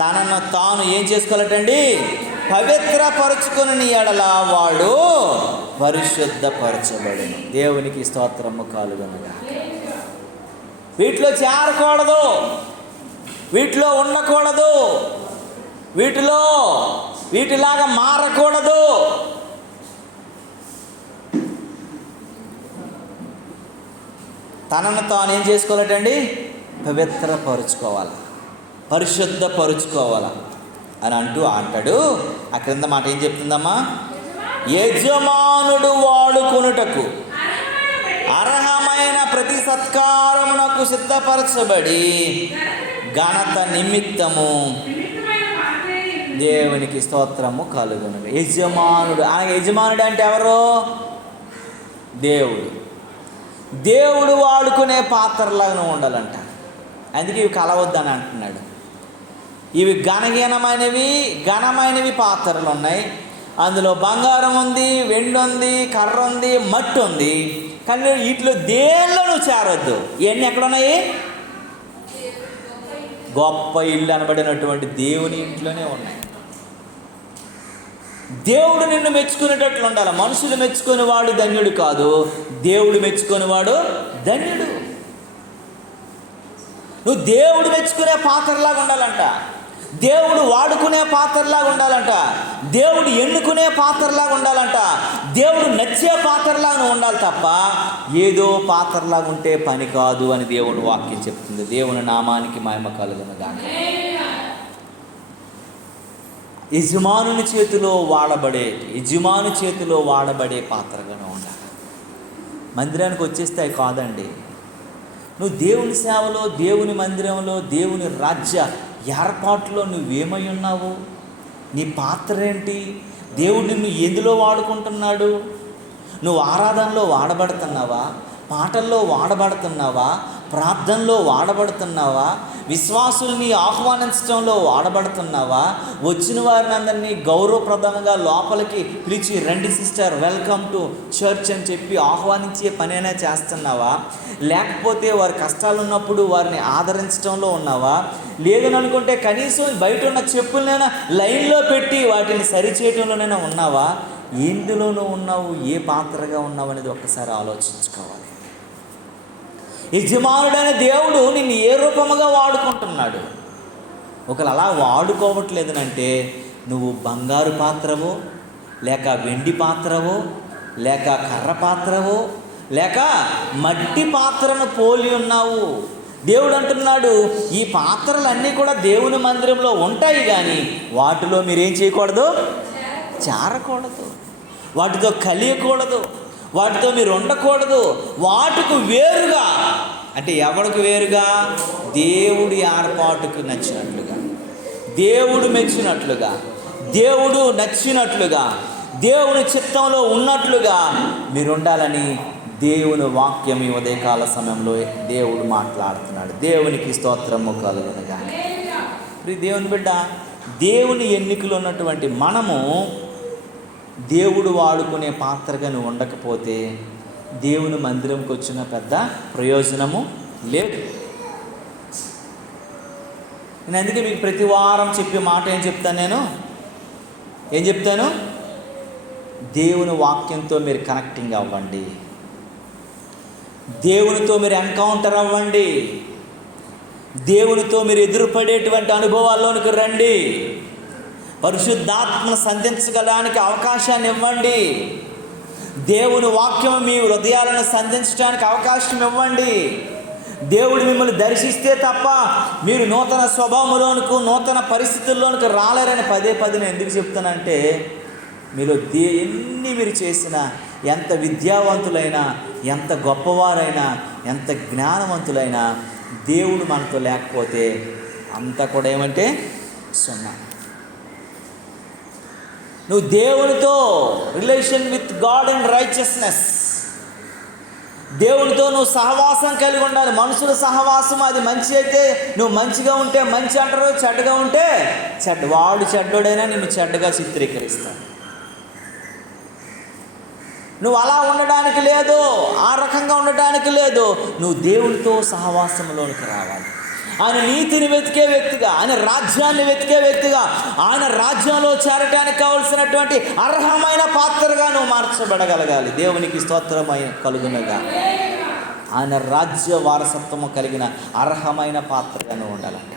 తనను తాను ఏం చేసుకోవాలటండి, పవిత్రపరుచుకుని ఎడల వాడు పరిశుద్ధపరచబడును. దేవునికి స్తోత్రము కలుగునుగా. వీటిలో చేరకూడదు, వీటిలో ఉండకూడదు, వీటిలాగా మారకూడదు. తనను తాను ఏం చేసుకోవాలటండి, పవిత్రపరుచుకోవాలి, పరిశుద్ధపరుచుకోవాలి అని అంటాడు. ఆ క్రింద మాట ఏం చెప్తుందమ్మా, యజమానుడు వాడుకొనుటకు అర్హమైన ప్రతి సత్కారమునకు సిద్ధపరచబడి ఘనత నిమిత్తము దేవునికి స్తోత్రము కలుగును. యజమానుడు, ఆ యజమానుడు అంటే ఎవరు? దేవుడు వాడుకునే పాత్రలాగా ఉండాలంట. అందుకే ఇవి కలవద్దని అంటున్నాడు. ఇవి ఘనమైనవి పాత్రలు ఉన్నాయి. అందులో బంగారం ఉంది, వెండి ఉంది, కర్ర ఉంది, మట్టి ఉంది. కానీ వీటిలో దేనిలో నువ్వు చేరొద్దు. ఇవన్నీ ఎక్కడున్నాయి? గొప్ప ఇల్లు అనబడినటువంటి దేవుని ఇంట్లోనే ఉన్నాయి. దేవుడు నిన్ను మెచ్చుకునేటట్లు ఉండాలి. మనుషులు మెచ్చుకునేవాడు ధన్యుడు కాదు, దేవుడు మెచ్చుకునేవాడు ధన్యుడు. నువ్వు దేవుడు మెచ్చుకునే పాత్రలాగా ఉండాలంట, దేవుడు వాడుకునే పాత్రలాగా ఉండాలంట, దేవుడు ఎన్నుకునే పాత్రలాగా ఉండాలంట, దేవుడు నచ్చే పాత్రలాగా ఉండాలి తప్ప ఏదో పాత్రలాగా ఉంటే పని కాదు అని దేవుని వాక్యం చెప్తుంది. దేవుని నామానికి మహిమ కలుగునుగాక. యజమానుని చేతిలో వాడబడే పాత్రగానే ఉండాలి. మందిరానికి వచ్చేస్తే అవి కాదండి. నువ్వు దేవుని సేవలో, దేవుని మందిరంలో, దేవుని రాజ్య ఏర్పాటులో నువ్వేమై ఉన్నావు? నీ పాత్ర ఏంటి? దేవుడు నిన్ను ఎందులో వాడుకుంటున్నాడు? నువ్వు ఆరాధనలో వాడబడుతున్నావా? పాటల్లో వాడబడుతున్నావా? ప్రార్థనలో వాడబడుతున్నావా? విశ్వాసుల్ని ఆహ్వానించడంలో వాడబడుతున్నావా? వచ్చిన వారిని అందరినీ గౌరవప్రదంగా లోపలికి పిలిచి రండి సిస్టర్, వెల్కమ్ టు చర్చ్ అని చెప్పి ఆహ్వానించే పనైనా చేస్తున్నావా? లేకపోతే వారి కష్టాలు ఉన్నప్పుడు వారిని ఆదరించడంలో ఉన్నావా? లేదని అనుకుంటే కనీసం బయట ఉన్న చెప్పులనైనా లైన్లో పెట్టి వాటిని సరిచేయటంలోనైనా ఉన్నావా? ఎందులోనూ ఉన్నావు? ఏ పాత్రగా ఉన్నావు అనేది ఒక్కసారి ఆలోచించుకోవాలి. యజమానుడైన దేవుడు నిన్ను ఏ రూపముగా వాడుకుంటున్నాడు? ఒకవేళ అలా వాడుకోవట్లేదనంటే నువ్వు బంగారు పాత్రవో, లేక వెండి పాత్రవో, లేక కర్ర పాత్రవో, లేక మట్టి పాత్రను పోలి ఉన్నావు. దేవుడు అంటున్నాడు, ఈ పాత్రలన్నీ కూడా దేవుని మందిరంలో ఉంటాయి, కానీ వాటిలో మీరేం చేయకూడదు? చేరకూడదు, వాటితో కలియకూడదు, వాటితో మీరు ఉండకూడదు. వాటికి వేరుగా, అంటే ఎవరికి వేరుగా? దేవుడి ఏర్పాటుకు నచ్చినట్లుగా, దేవుడు మెచ్చినట్లుగా, దేవుడు నచ్చినట్లుగా, దేవుని చిత్తంలో ఉన్నట్లుగా మీరు ఉండాలని దేవుని వాక్యం ఈ ఉదయకాల సమయంలో దేవుడు మాట్లాడుతున్నాడు. దేవునికి స్తోత్రము కలుగునుగా. దేవుని బిడ్డ, దేవుని ఎన్నికలు ఉన్నటువంటి మనము దేవుడు వాడుకునే పాత్రగా నువ్వు ఉండకపోతే దేవుని మందిరంకి వచ్చిన పెద్ద ప్రయోజనము లేదు. నేను అందుకే మీకు ప్రతి వారం చెప్పే మాట ఏం చెప్తాను? దేవుని వాక్యంతో మీరు కనెక్టింగ్ అవ్వండి, దేవునితో మీరు ఎన్కౌంటర్ అవ్వండి, దేవునితో మీరు ఎదురుపడేటువంటి అనుభవాల్లోనికి రండి, పరిశుద్ధాత్మను సంధించగలడానికి అవకాశాన్ని ఇవ్వండి, దేవుని వాక్యం మీ హృదయాలను సంధించడానికి అవకాశం ఇవ్వండి. దేవుడు మిమ్మల్ని దర్శిస్తే తప్ప మీరు నూతన స్వభావంలోనికి, నూతన పరిస్థితుల్లోనికి రాలేరని పదే నేను ఎందుకు చెప్తానంటే, మీరు ఎన్ని మీరు చేసినా, ఎంత విద్యావంతులైనా, ఎంత గొప్పవారైనా, ఎంత జ్ఞానవంతులైనా, దేవుడు మనతో లేకపోతే అంతా కూడా ఏమంటే సున్నా. నువ్వు దేవునితో relation with God and righteousness, దేవునితో నువ్వు సహవాసం కలిగి ఉండాలి. మనుషుల సహవాసం అది మంచి అయితే నువ్వు మంచిగా ఉంటే మంచి అంటారు, చెడ్డగా ఉంటే చెడ్డ. వాడు చెడ్డోడైనా నిన్ను చెడ్డగా చిత్రీకరిస్తాడు. నువ్వు అలా ఉండడానికి లేదు, ఆ రకంగా ఉండడానికి లేదు. నువ్వు దేవుడితో సహవాసంలోనికి రావాలి. ఆయన నీతిని వెతికే వ్యక్తిగా, ఆయన రాజ్యాన్ని వెతికే వ్యక్తిగా, ఆయన రాజ్యంలో చేరటానికి కావలసినటువంటి అర్హమైన పాత్రగా నువ్వు మార్చబడగలగాలి. దేవునికి స్తోత్రమైన కలుగునగా. ఆయన రాజ్య వారసత్వము కలిగిన అర్హమైన పాత్రగా నువ్వు ఉండాలంట.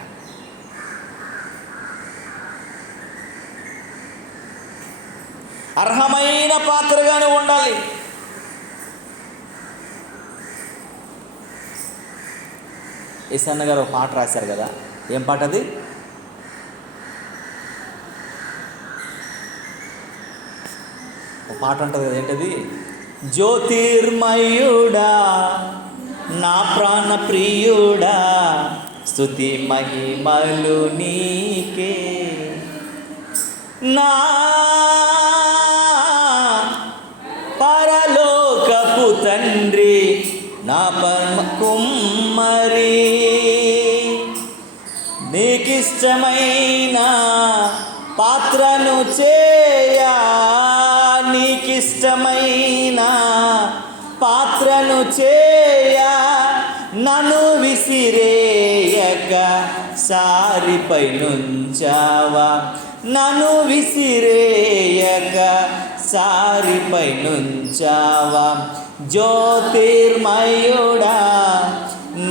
అర్హమైన పాత్రగా నువ్వు ఉండాలి. ఈసన్న గారు ఒక పాట రాశారు కదా, ఏం పాట అది? ఒక పాట ఉంటుంది కదా, ఏంటది? జ్యోతిర్మయుడా నా ప్రాణ ప్రియుడా స్తుతి మహిమలు నీకే, నా పరలోకపు తండ్రి నా పరమ కుమ్మరి, నీకిష్టమైన పాత్రను చేయా, నీకిష్టమైన పాత్రను చేయా, నన్ను విసిరేయక సారిపై నుంచావా, నన్ను విసిరేయక సారిపై నుంచావా, జ్యోతిర్మయుడా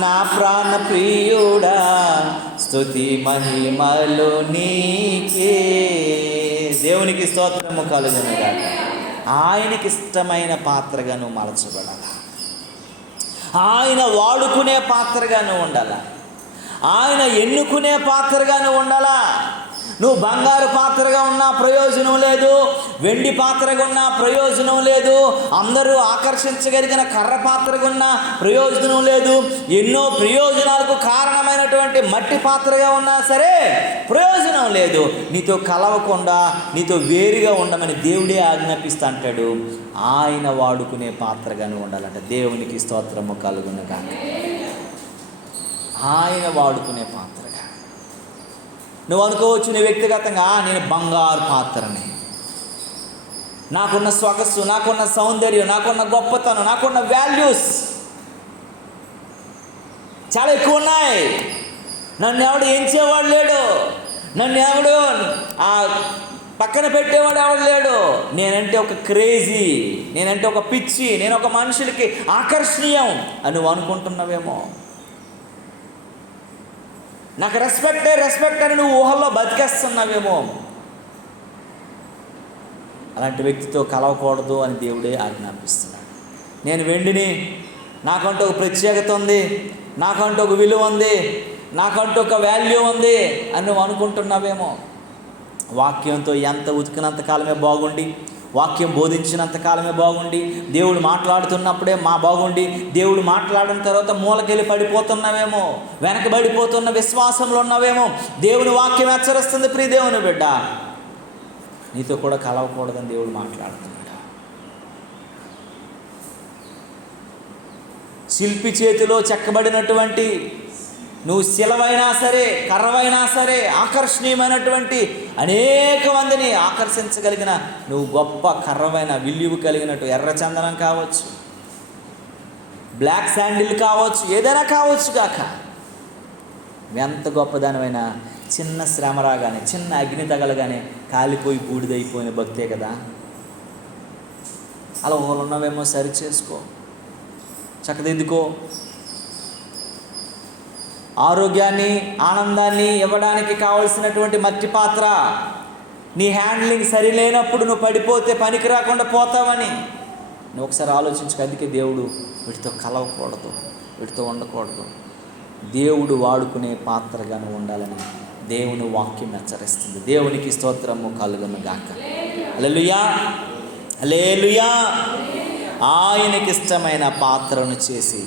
నా ప్రాణ ప్రియుడా స్తుతి మహిమలు నీకే. దేవునికి స్తోత్రము కలుగునుగాక. ఆయనకి ఇష్టమైన పాత్రగా నువ్వు మలచబడాలి. ఆయన వాడుకునే పాత్రగా నువ్వు ఉండాలా. ఆయన ఎన్నుకునే పాత్రగా నువ్వు ఉండాలా. నువ్వు బంగారు పాత్రగా ఉన్నా ప్రయోజనం లేదు, వెండి పాత్రగా ఉన్నా ప్రయోజనం లేదు, అందరూ ఆకర్షించగలిగిన కర్ర పాత్రగా ఉన్నా ప్రయోజనం లేదు, ఎన్నో ప్రయోజనాలకు కారణమైనటువంటి మట్టి పాత్రగా ఉన్నా సరే ప్రయోజనం లేదు. నీతో కలవకుండా నీతో వేరుగా ఉండమని దేవుడే ఆజ్ఞాపిస్తా అంటాడు. ఆయన వాడుకునే పాత్రగా నువ్వు ఉండాలంట. దేవునికి స్తోత్రము కలుగునుగాక. ఆయన వాడుకునే పాత్రగా నువ్వు అనుకోవచ్చు, నీ వ్యక్తిగతంగా నేను బంగారు పాత్రని, నాకున్న స్వగస్సు, నాకున్న సౌందర్యం, నాకున్న గొప్పతనం, నాకున్న వాల్యూస్ చాలా ఎక్కువ ఉన్నాయి, నన్ను ఎవడు ఎంచేవాడు లేడు, నన్ను ఎవడు పక్కన పెట్టేవాడు ఎవడు లేడు, నేనంటే ఒక క్రేజీ, నేనంటే ఒక పిచ్చి, నేను ఒక మనుషులకి ఆకర్షణీయం అని నువ్వు అనుకుంటున్నావేమో. నాకు రెస్పెక్ట్ అని నువ్వు ఊహల్లో బతికేస్తున్నావేమో. అలాంటి వ్యక్తితో కలవకూడదు అని దేవుడే ఆజ్ఞాపిస్తున్నాడు. నేను వెండిని, నాకంటూ ఒక ప్రత్యేకత ఉంది, నాకంటూ ఒక విలువ ఉంది, నాకంటూ ఒక వాల్యూ ఉంది అని నువ్వు అనుకుంటున్నావేమో. వాక్యంతో ఎంత ఉతికినంత కాలమే బాగుండి, వాక్యం బోధించినంత కాలమే బాగుండి, దేవుడు మాట్లాడుతున్నప్పుడే బాగుండి, దేవుడు మాట్లాడిన తర్వాత మూలకెళ్ళి పడిపోతున్నావేమో, వెనకబడిపోతున్న విశ్వాసంలో ఉన్నావేమో. దేవుని వాక్యం హెచ్చరిస్తుంది, ప్రియ దేవుని బిడ్డ, నీతో కూడా కలవకూడదని దేవుడు మాట్లాడుతున్నాడు. శిల్పి చేతిలో చెక్కబడినటువంటి నువ్వు శిలవైనా సరే, కర్రవైనా సరే, ఆకర్షణీయమైనటువంటి అనేక మందిని ఆకర్షించగలిగిన నువ్వు గొప్ప కర్రవైన విలువ కలిగినట్టు ఎర్రచందనం కావచ్చు, బ్లాక్ శాండిల్ కావచ్చు, ఏదైనా కావచ్చు కాక, ఎంత గొప్పదానివైనా చిన్న శ్రమ రాగానే, చిన్న అగ్ని తగలగానే కాలిపోయి బూడిదైపోయిన భక్తే కదా. అలా ఊహలు ఉన్నవేమో సరి చేసుకో, చక్కదిద్దుకో. ఆరోగ్యాన్ని, ఆనందాన్ని ఇవ్వడానికి కావలసినటువంటి మట్టి పాత్ర, నీ హ్యాండ్లింగ్ సరిలేనప్పుడు నువ్వు పడిపోతే పనికి రాకుండా పోతావని నువ్వు ఒకసారి ఆలోచించుకో. అందుకే దేవుడు వీటితో కలవకూడదు, వీటితో ఉండకూడదు. దేవుడు వాడుకునే పాత్రగా నువ్వు ఉండాలని దేవుని వాక్యం హెచ్చరిస్తుంది. దేవునికి స్తోత్రము కలుగునుగాక. హల్లెలూయా, హల్లెలూయా. ఆయనకి ఇష్టమైన పాత్రను చేసి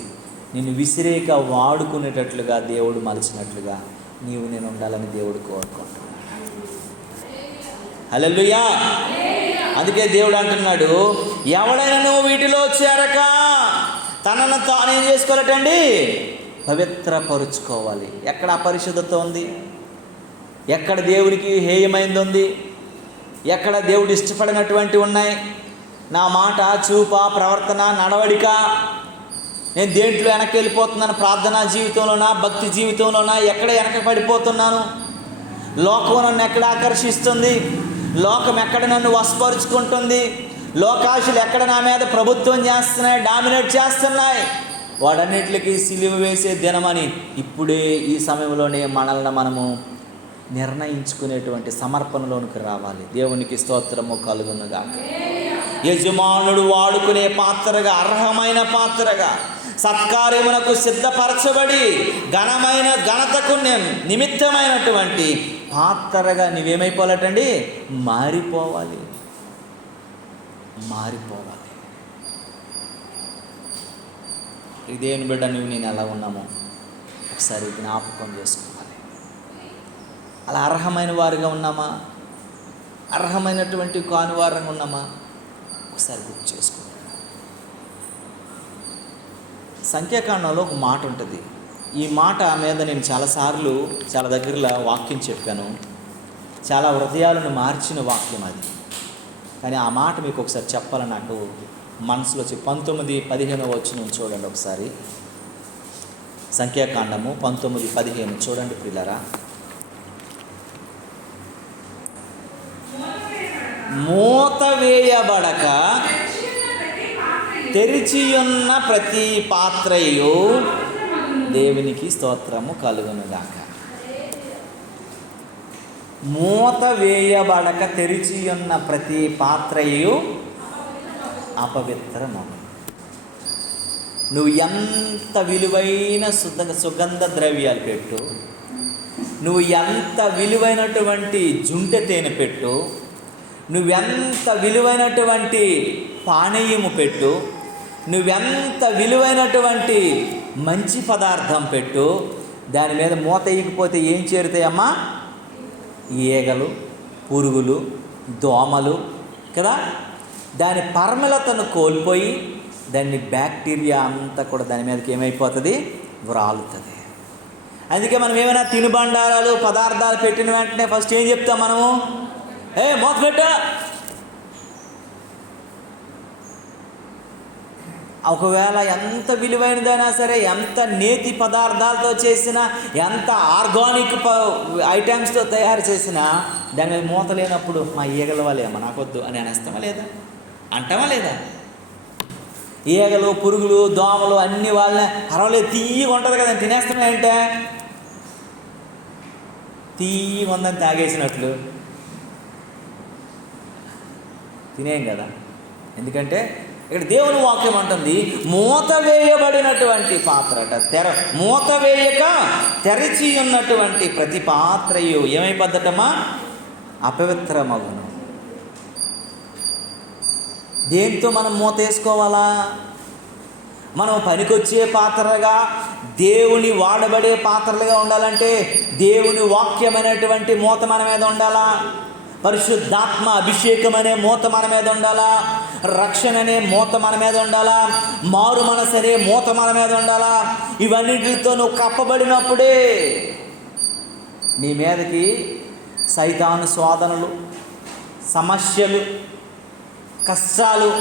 నిన్ను విసిరేక వాడుకునేటట్లుగా దేవుడు మలిచినట్లుగా నీవు నేను ఉండాలని దేవుడు కోరుకుంటున్నాడు. హల్లెలూయా. అందుకే దేవుడు అంటున్నాడు, ఎవడైనా నువ్వు వీటిలో చేరక తనను తానేం చేసుకోవాలటండి, పవిత్రపరుచుకోవాలి. ఎక్కడ అపరిశుద్ధత ఉంది, ఎక్కడ దేవుడికి హేయమైంది ఉంది, ఎక్కడ దేవుడు ఇష్టపడినటువంటి ఉన్నాయి, నా మాట, చూప, ప్రవర్తన, నడవడిక, నేను దేంట్లో వెనక్కి వెళ్ళిపోతున్నాను? ప్రార్థనా జీవితంలోనా, భక్తి జీవితంలోనా? ఎక్కడ వెనక పడిపోతున్నాను? లోకం నన్ను ఎక్కడ ఆకర్షిస్తుంది? లోకం ఎక్కడ నన్ను వశపరుచుకుంటుంది? లోకాశలు ఎక్కడ నా మీద ప్రభుత్వం చేస్తున్నాయి, డామినేట్ చేస్తున్నాయి? వాటన్నిటికీ సిలువ వేసే దినమని ఇప్పుడే ఈ సమయంలోనే మనల్ని మనము నిర్ణయించుకునేటువంటి సమర్పణలోనికి రావాలి. దేవునికి స్తోత్రము కలుగునుగాక. యజమానుడు వాడుకునే పాత్రగా, అర్హమైన పాత్రగా, సత్కార్యమునకు సిద్ధపరచబడి ఘనమైన ఘనతకు నిమిత్తమైనటువంటి పాత్రగా నీవేమైపోవాలటండి? మారిపోవాలి. దేవుని బిడ్డ, నువ్వు నేను ఎలా ఉన్నామో ఒకసారి జ్ఞాపకం చేసుకోవాలి. అలా అర్హమైన వారుగా ఉన్నామా? అర్హమైనటువంటి కానివారంగా ఉన్నామా? ఒకసారి గుర్తు చేసుకోవాలి. సంఖ్యాకాండంలో ఒక మాట ఉంటుంది. ఈ మాట మీద నేను చాలాసార్లు చాలా దగ్గరలో వాక్యం చెప్పాను. చాలా హృదయాలను మార్చిన వాక్యం అది. కానీ ఆ మాట మీకు ఒకసారి చెప్పాలని నాకు మనసులో వచ్చి 19:15 వచనం చూడండి ఒకసారి. సంఖ్యాకాండము 19:15 చూడండి ప్రియులారా. మూత వేయబడక తెరిచియున్న ప్రతి పాత్రయు దేవునికి స్తోత్రము కలుగునుగాక. మూత వేయబడక తెరిచియున్న ప్రతి పాత్రయు అపవిత్రమగు. నువ్వు ఎంత విలువైన సుగంధ ద్రవ్యాలు పెట్టు, నువ్వు ఎంత విలువైనటువంటి జుంటె తేనె పెట్టు, నువ్వెంత విలువైనటువంటి పానీయము పెట్టు, నువ్వెంత విలువైనటువంటి మంచి పదార్థం పెట్టు, దాని మీద మూత వేయకపోతే ఏం చేరుతాయమ్మా? ఈగలు, పురుగులు, దోమలు కదా. దాని పరమలతను కోల్పోయి దాన్ని బ్యాక్టీరియా అంతా కూడా దాని మీదకి ఏమైపోతుంది? వ్రాలుతుంది. అందుకే మనం ఏమైనా తినుబండారాలు, పదార్థాలు పెట్టిన వెంటనే ఫస్ట్ ఏం చెప్తాం మనము? మూత పెట్టు. ఒకవేళ ఎంత విలువైనదైనా సరే, ఎంత నేతి పదార్థాలతో చేసినా, ఎంత ఆర్గానిక్ ఐటమ్స్తో తయారు చేసినా దాని మీద మూత లేనప్పుడు మా ఈగల వాళ్ళేమో నాకొద్దు అని అనేస్తామా లేదా? అంటామా లేదా? ఈగలు, పురుగులు, దోమలు అన్ని వాళ్ళని పర్వాలేదు తీయగా ఉంటుంది కదా తినేస్తామే అంటే తీయ ఉందని తాగేసినట్లు తినేం కదా. ఎందుకంటే ఇక్కడ దేవుని వాక్యం అంటుంది మూత వేయబడినటువంటి పాత్రట, మూత వేయక తెరిచి ఉన్నటువంటి ప్రతి పాత్రయు ఏమైపోద్దటమా? అపవిత్రమగును. దేంతో మనం మూత వేసుకోవాలా? మనం పనికొచ్చే పాత్రగా, దేవుని వాడబడే పాత్రలుగా ఉండాలంటే దేవుని వాక్యమైనటువంటి మూత మన మీద ఉండాలా? పరిశుద్ధాత్మ అభిషేకం అనే మూత మన మీద ఉండాలా? రక్షణ అనే మూత మన మీద ఉండాలా? మారు మనసు అనే మూత మన మీద ఉండాలా? ఇవన్నిటితో నువ్వు కప్పబడినప్పుడే నీ మీదకి సైతాను శోధనలు, సమస్యలు, కష్టాలు,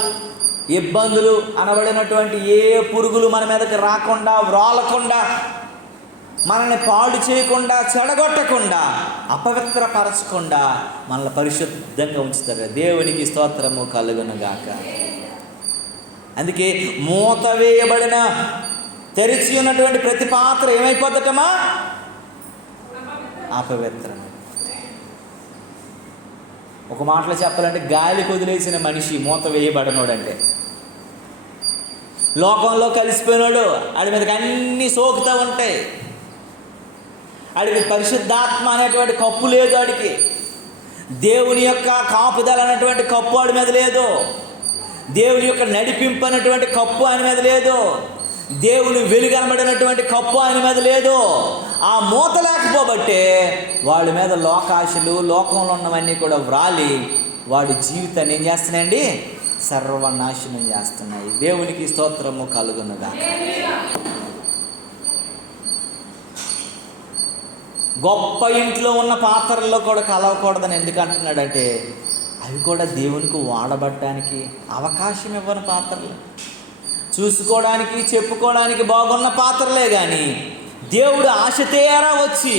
ఇబ్బందులు అనబడినటువంటి ఏ పురుగులు మన మీదకి రాకుండా, వ్రాలకుండా, మనల్ని పాడు చేయకుండా, చెడగొట్టకుండా, అపవిత్రపరచకుండా మనల్ని పరిశుద్ధంగా ఉంచుతారు. దేవునికి స్తోత్రము కలుగునుగాక. అందుకే మూత వేయబడిన తెరిచి ఉన్నటువంటి ప్రతి పాత్ర ఏమైపోద్దటమా? అపవిత్రం. ఒక మాటలో చెప్పాలంటే గాలి వదిలేసిన మనిషి మూత వేయబడినోడంటే లోకంలో కలిసిపోయినాడు. ఆడి మీదకి అన్నీ సోకుతూ ఉంటాయి. ఆడికి పరిశుద్ధాత్మ అనేటువంటి కప్పు లేదు. ఆడికి దేవుని యొక్క కాపుదల అనేటువంటి కప్పు ఆడి మీద లేదు. దేవుని యొక్క నడిపింపు అనేటువంటి కప్పు ఆయన మీద లేదు. దేవుని వెలుగనబడినటువంటి కప్పు ఆయన మీద లేదు. ఆ మూత లేకపోబట్టే వాళ్ళ మీద లోకాశలు, లోకంలో ఉన్నవన్నీ కూడా వ్రాలి వాడి జీవితాన్ని ఏం చేస్తున్నాయండి? సర్వనాశనం చేస్తున్నాయి. దేవునికి స్తోత్రము కలుగునుగాక. గొప్ప ఇంట్లో ఉన్న పాత్రల్లో కూడా కలవకూడదని ఎందుకు అంటున్నాడంటే అవి కూడా దేవునికి వాడబడటానికి అవకాశం ఇవ్వని పాత్రలు, చూసుకోవడానికి చెప్పుకోవడానికి బాగున్న పాత్రలే. కానీ దేవుడు ఆశ తేరా వచ్చి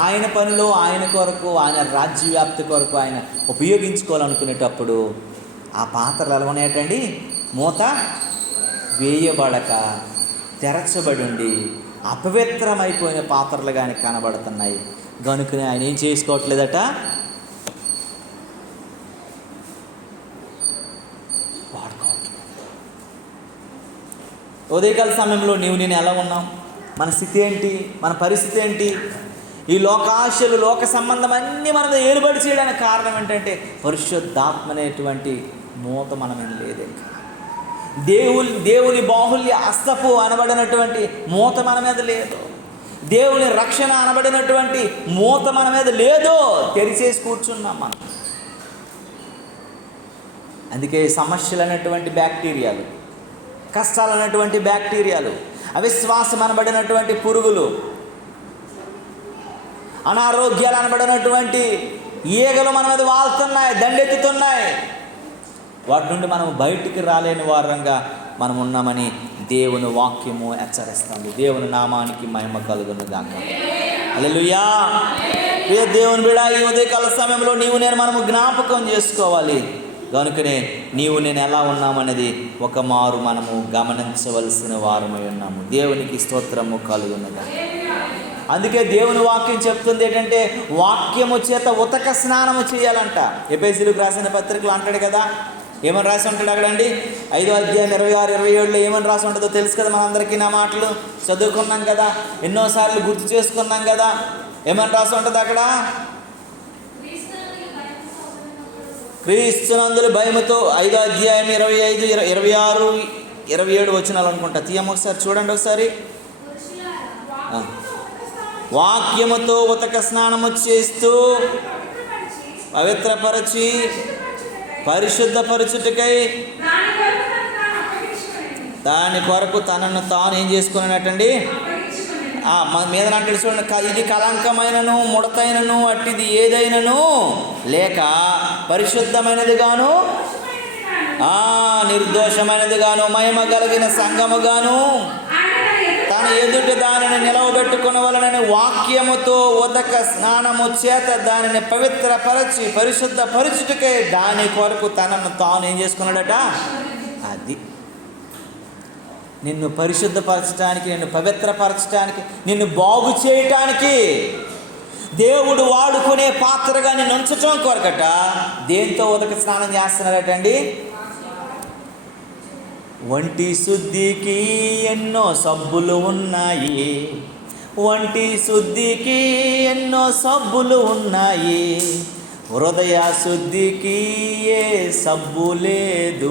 ఆయన పనిలో ఆయన కొరకు, ఆయన రాజ్యవ్యాప్తి కొరకు ఆయన ఉపయోగించుకోవాలనుకునేటప్పుడు ఆ పాత్రలు ఎలా ఉన్నాయటండి? మూత వేయబడక తెరచబడి ఉండి అపవిత్రమైపోయిన పాత్రలు కానీ కనబడుతున్నాయి. కనుకనే ఆయన ఏం చేసుకోవట్లేదట? వాడుకోవట్లేదు. ఉదయకాల సమయంలో నేను ఎలా ఉన్నాం? మన స్థితి ఏంటి? మన పరిస్థితి ఏంటి? ఈ లోకాశలు, లోక సంబంధం అన్నీ మన మీద ఏలుబడి చేయడానికి కారణం ఏంటంటే పరిశుద్ధాత్మ అనేటువంటి మూత మన మీద లేదు. ఇంకా దేవుని బాహుల్య హస్తపు అనబడినటువంటి మూత మన మీద లేదు. దేవుని రక్షణ అనబడినటువంటి మూత మన మీద లేదో తెరిచేసి కూర్చున్నాం మనం. అందుకే సమస్యలు అనేటువంటి బ్యాక్టీరియాలు, కష్టాలు అనేటువంటి బ్యాక్టీరియాలు, అవిశ్వాసం అనబడినటువంటి పురుగులు, అనారోగ్యాలు అనబడినటువంటి ఈగలు మన మీద వాళ్తున్నాయి, దండెత్తుతున్నాయి. వాటి నుండి మనం బయటికి రాలేని వారంగా మనం ఉన్నామని దేవుని వాక్యము హెచ్చరిస్తుంది. దేవుని నామానికి మహిమ కలుగును గాక. హల్లెలూయా. ప్రియ దేవుని బిడ్డ, ఈ ఉదయకాల సమయంలో నేను మనము జ్ఞాపకం చేసుకోవాలి. కనుకనే నేను ఎలా ఉన్నామనేది ఒక మారు మనము గమనించవలసిన వారమై ఉన్నాము. దేవునికి స్తోత్రము కలుగును గాక. అందుకే దేవుని వాక్యం చెప్తుంది ఏంటంటే వాక్యము చేత ఉతక స్నానము చేయాలంట. ఎఫెసీయులకు రాసిన పత్రికలు అంటాడు కదా, ఏమని రాసి ఉంటాడు అక్కడండి? 5వ అధ్యాయం 26, 27లో ఏమని రాసి ఉంటుందో తెలుసు కదా. మనందరికీ నా మాటలు చదువుకున్నాం కదా, ఎన్నోసార్లు గుర్తు చేసుకున్నాం కదా. ఏమని రాసి ఉంటుంది అక్కడ? క్రీస్తునందుల భయముతో, 5వ అధ్యాయం 25, 26, 27 వచనాలు అనుకుంటా. తీయమ్మ ఒకసారి చూడండి ఒకసారి. వాక్యముతో ఉతక స్నానము చేస్తూ పవిత్రపరచి పరిశుద్ధపరచుటకై దాని కొరకు తనను తాను ఏం చేసుకున్నట్టండి? మీద అంటే చూడండి, ఇది కలంకమైనను ముడతైనను అట్టిది ఏదైనను లేక పరిశుద్ధమైనది గాను నిర్దోషమైనది గాను మహిమ కలిగిన సంఘము గాను తన ఎదుట దానిని నిలవబెట్టుకునవలనని వాక్యముతో ఉదక స్నానము చేత దానిని పవిత్రపరచి పరిశుద్ధపరచుటకై దాని కొరకు తనను తాను ఏం చేసుకున్నాడట? అది నిన్ను పరిశుద్ధపరచడానికి, నిన్ను పవిత్రపరచడానికి, నిన్ను బాగు చేయటానికి దేవుడు వాడుకునే పాత్రగా నిన్ను ఉంచటం కొరకట దేంతో ఉదక స్నానం చేస్తున్నాడటండి? వంటి శుద్ధికి ఎన్నో సబ్బులు ఉన్నాయి, వంటి శుద్ధికి ఎన్నో సబ్బులు ఉన్నాయి, హృదయ శుద్ధికి ఏ సబ్బు లేదు,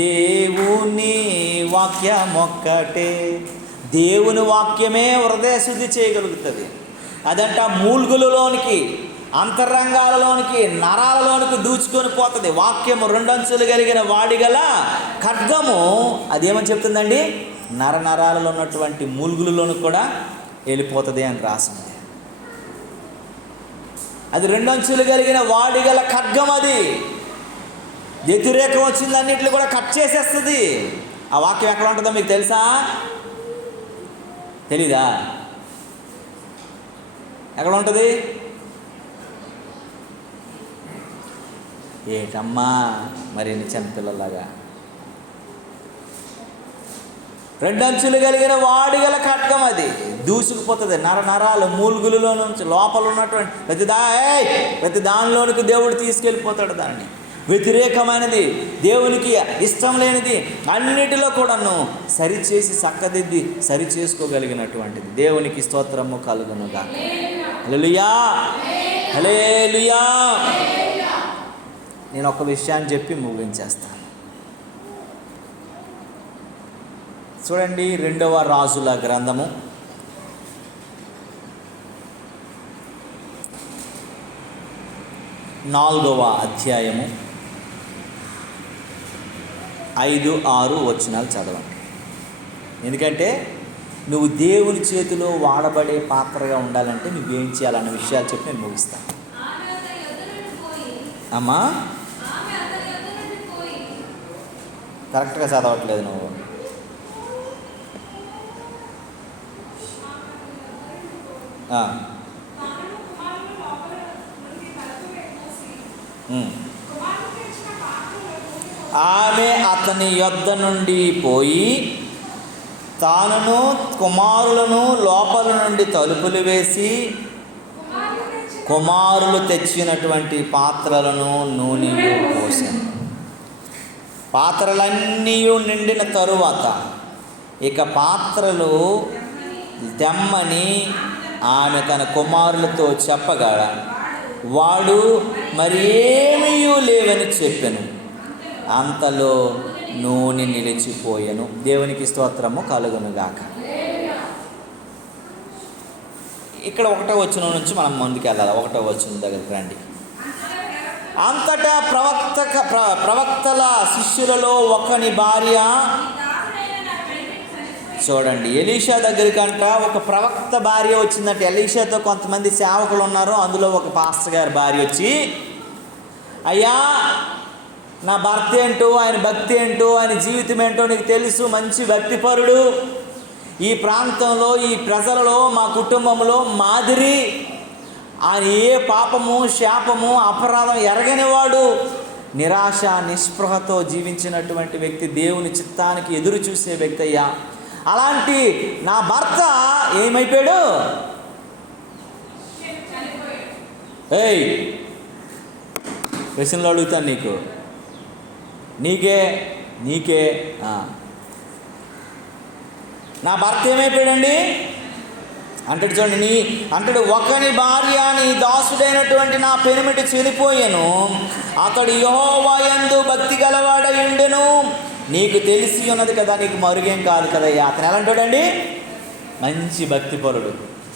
దేవుని వాక్యం ఒక్కటే. దేవుని వాక్యమే హృదయ శుద్ధి చేయగలుగుతుంది. అదంట మూల్గులలోనికి, అంతరంగాలలోనికి, నరాలలోనికి దూచుకొని పోతుంది. వాక్యము 2 అంచులు కలిగిన వాడిగల ఖడ్గము అదేమని చెప్తుందండి? నరాలలో ఉన్నటువంటి మూల్గులలోనికి కూడా వెళ్ళిపోతుంది అని రాసింది. అది 2 అంచులు కలిగిన వాడిగల ఖడ్గం. అది వ్యతిరేకం వచ్చింది అన్నింటిని కూడా కట్ చేసేస్తుంది. ఆ వాక్యం ఎక్కడ ఉంటుందో మీకు తెలుసా? తెలీదా? ఎక్కడ ఉంటుంది? ఏటమ్మా మరి చిన్నపిల్లలాగా 2 అంచులు కలిగిన వాడిగల ఖడ్గం. అది దూసుకుపోతుంది నరాలు మూల్గులలో నుంచి లోపల ఉన్నటువంటి ప్రతి దానిలోనికి దేవుడు తీసుకెళ్ళిపోతాడు. దాన్ని వ్యతిరేకమైనది, దేవునికి ఇష్టం లేనిది అన్నిటిలో కూడాను సరిచేసి చక్కదిద్ది సరి చేసుకోగలిగినటువంటిది. దేవునికి స్తోత్రము కలుగునుగా. హల్లెలూయా, హల్లెలూయా. నేను ఒక విషయాన్ని చెప్పి ముగించేస్తాను. చూడండి, 2వ రాజుల గ్రంథము 4వ అధ్యాయము 5, 6 వచనాలు చదవండి. ఎందుకంటే నువ్వు దేవుని చేతిలో వాడబడే పాత్రగా ఉండాలంటే నువ్వేం చేయాలన్న విషయాలు చెప్పి నేను ముగిస్తాను. అమ్మా, కరెక్ట్గా చదవట్లేదు నువ్వు. ఆమె అతని యొద్ద నుండి పోయి తానును కుమారులను లోపల నుండి తలుపులు వేసి కుమారులు తెచ్చినటువంటి పాత్రలను నూనె పోసాను. పాత్రలన్నీ నిండిన తరువాత ఇక పాత్రలు తెమ్మని ఆమె తన కుమారులతో చెప్పగా వాడు మరి ఏమీ లేవని చెప్పాను. అంతలో నూనె నిలిచిపోయాను. దేవునికి స్తోత్రము కలుగునుగాక. ఇక్కడ 1వ వచనం నుంచి మనం ముందుకు వెళ్ళాలి. 1వ వచనం దగ్గరికి రండి. అంతటా ప్రవక్తల శిష్యులలో ఒకని భార్య, చూడండి, ఎలీషా దగ్గరికంట ఒక ప్రవక్త భార్య వచ్చిందంటే. ఎలీషాతో కొంతమంది సేవకులు ఉన్నారు, అందులో ఒక పాస్టర్ గారి భార్య వచ్చి, అయ్యా నా భర్త ఏంటో, ఆయన భక్తి ఏంటో, ఆయన జీవితం ఏంటో నీకు తెలుసు, మంచి భక్తిపరుడు, ఈ ప్రాంతంలో ఈ ప్రజలలో మా కుటుంబంలో మాదిరి, ఆయన ఏ పాపము శాపము అపరాధం ఎరగనివాడు, నిరాశ నిస్పృహతో జీవించినటువంటి వ్యక్తి, దేవుని చిత్తానికి ఎదురు చూసే వ్యక్తి అయ్యా. అలాంటి నా భర్త ఏమైపోయాడు? ఏయ్, ప్రశ్నలు అడుగుతాను నీకే నా భర్త ఏమైపోయాడండి అంటాడు. చూడండి, అంటాడు, ఒకని భార్య నీ దాసుడైనటువంటి నా పెనిమిటి చనిపోయాను, అతడు యెహోవా యందు భక్తి గలవాడై ఉండెను, నీకు తెలిసి ఉన్నది కదా, నీకు మరుగేం కాదు కదయ్యా. అతను ఎలా అంటాడండి? మంచి భక్తిపరుడు,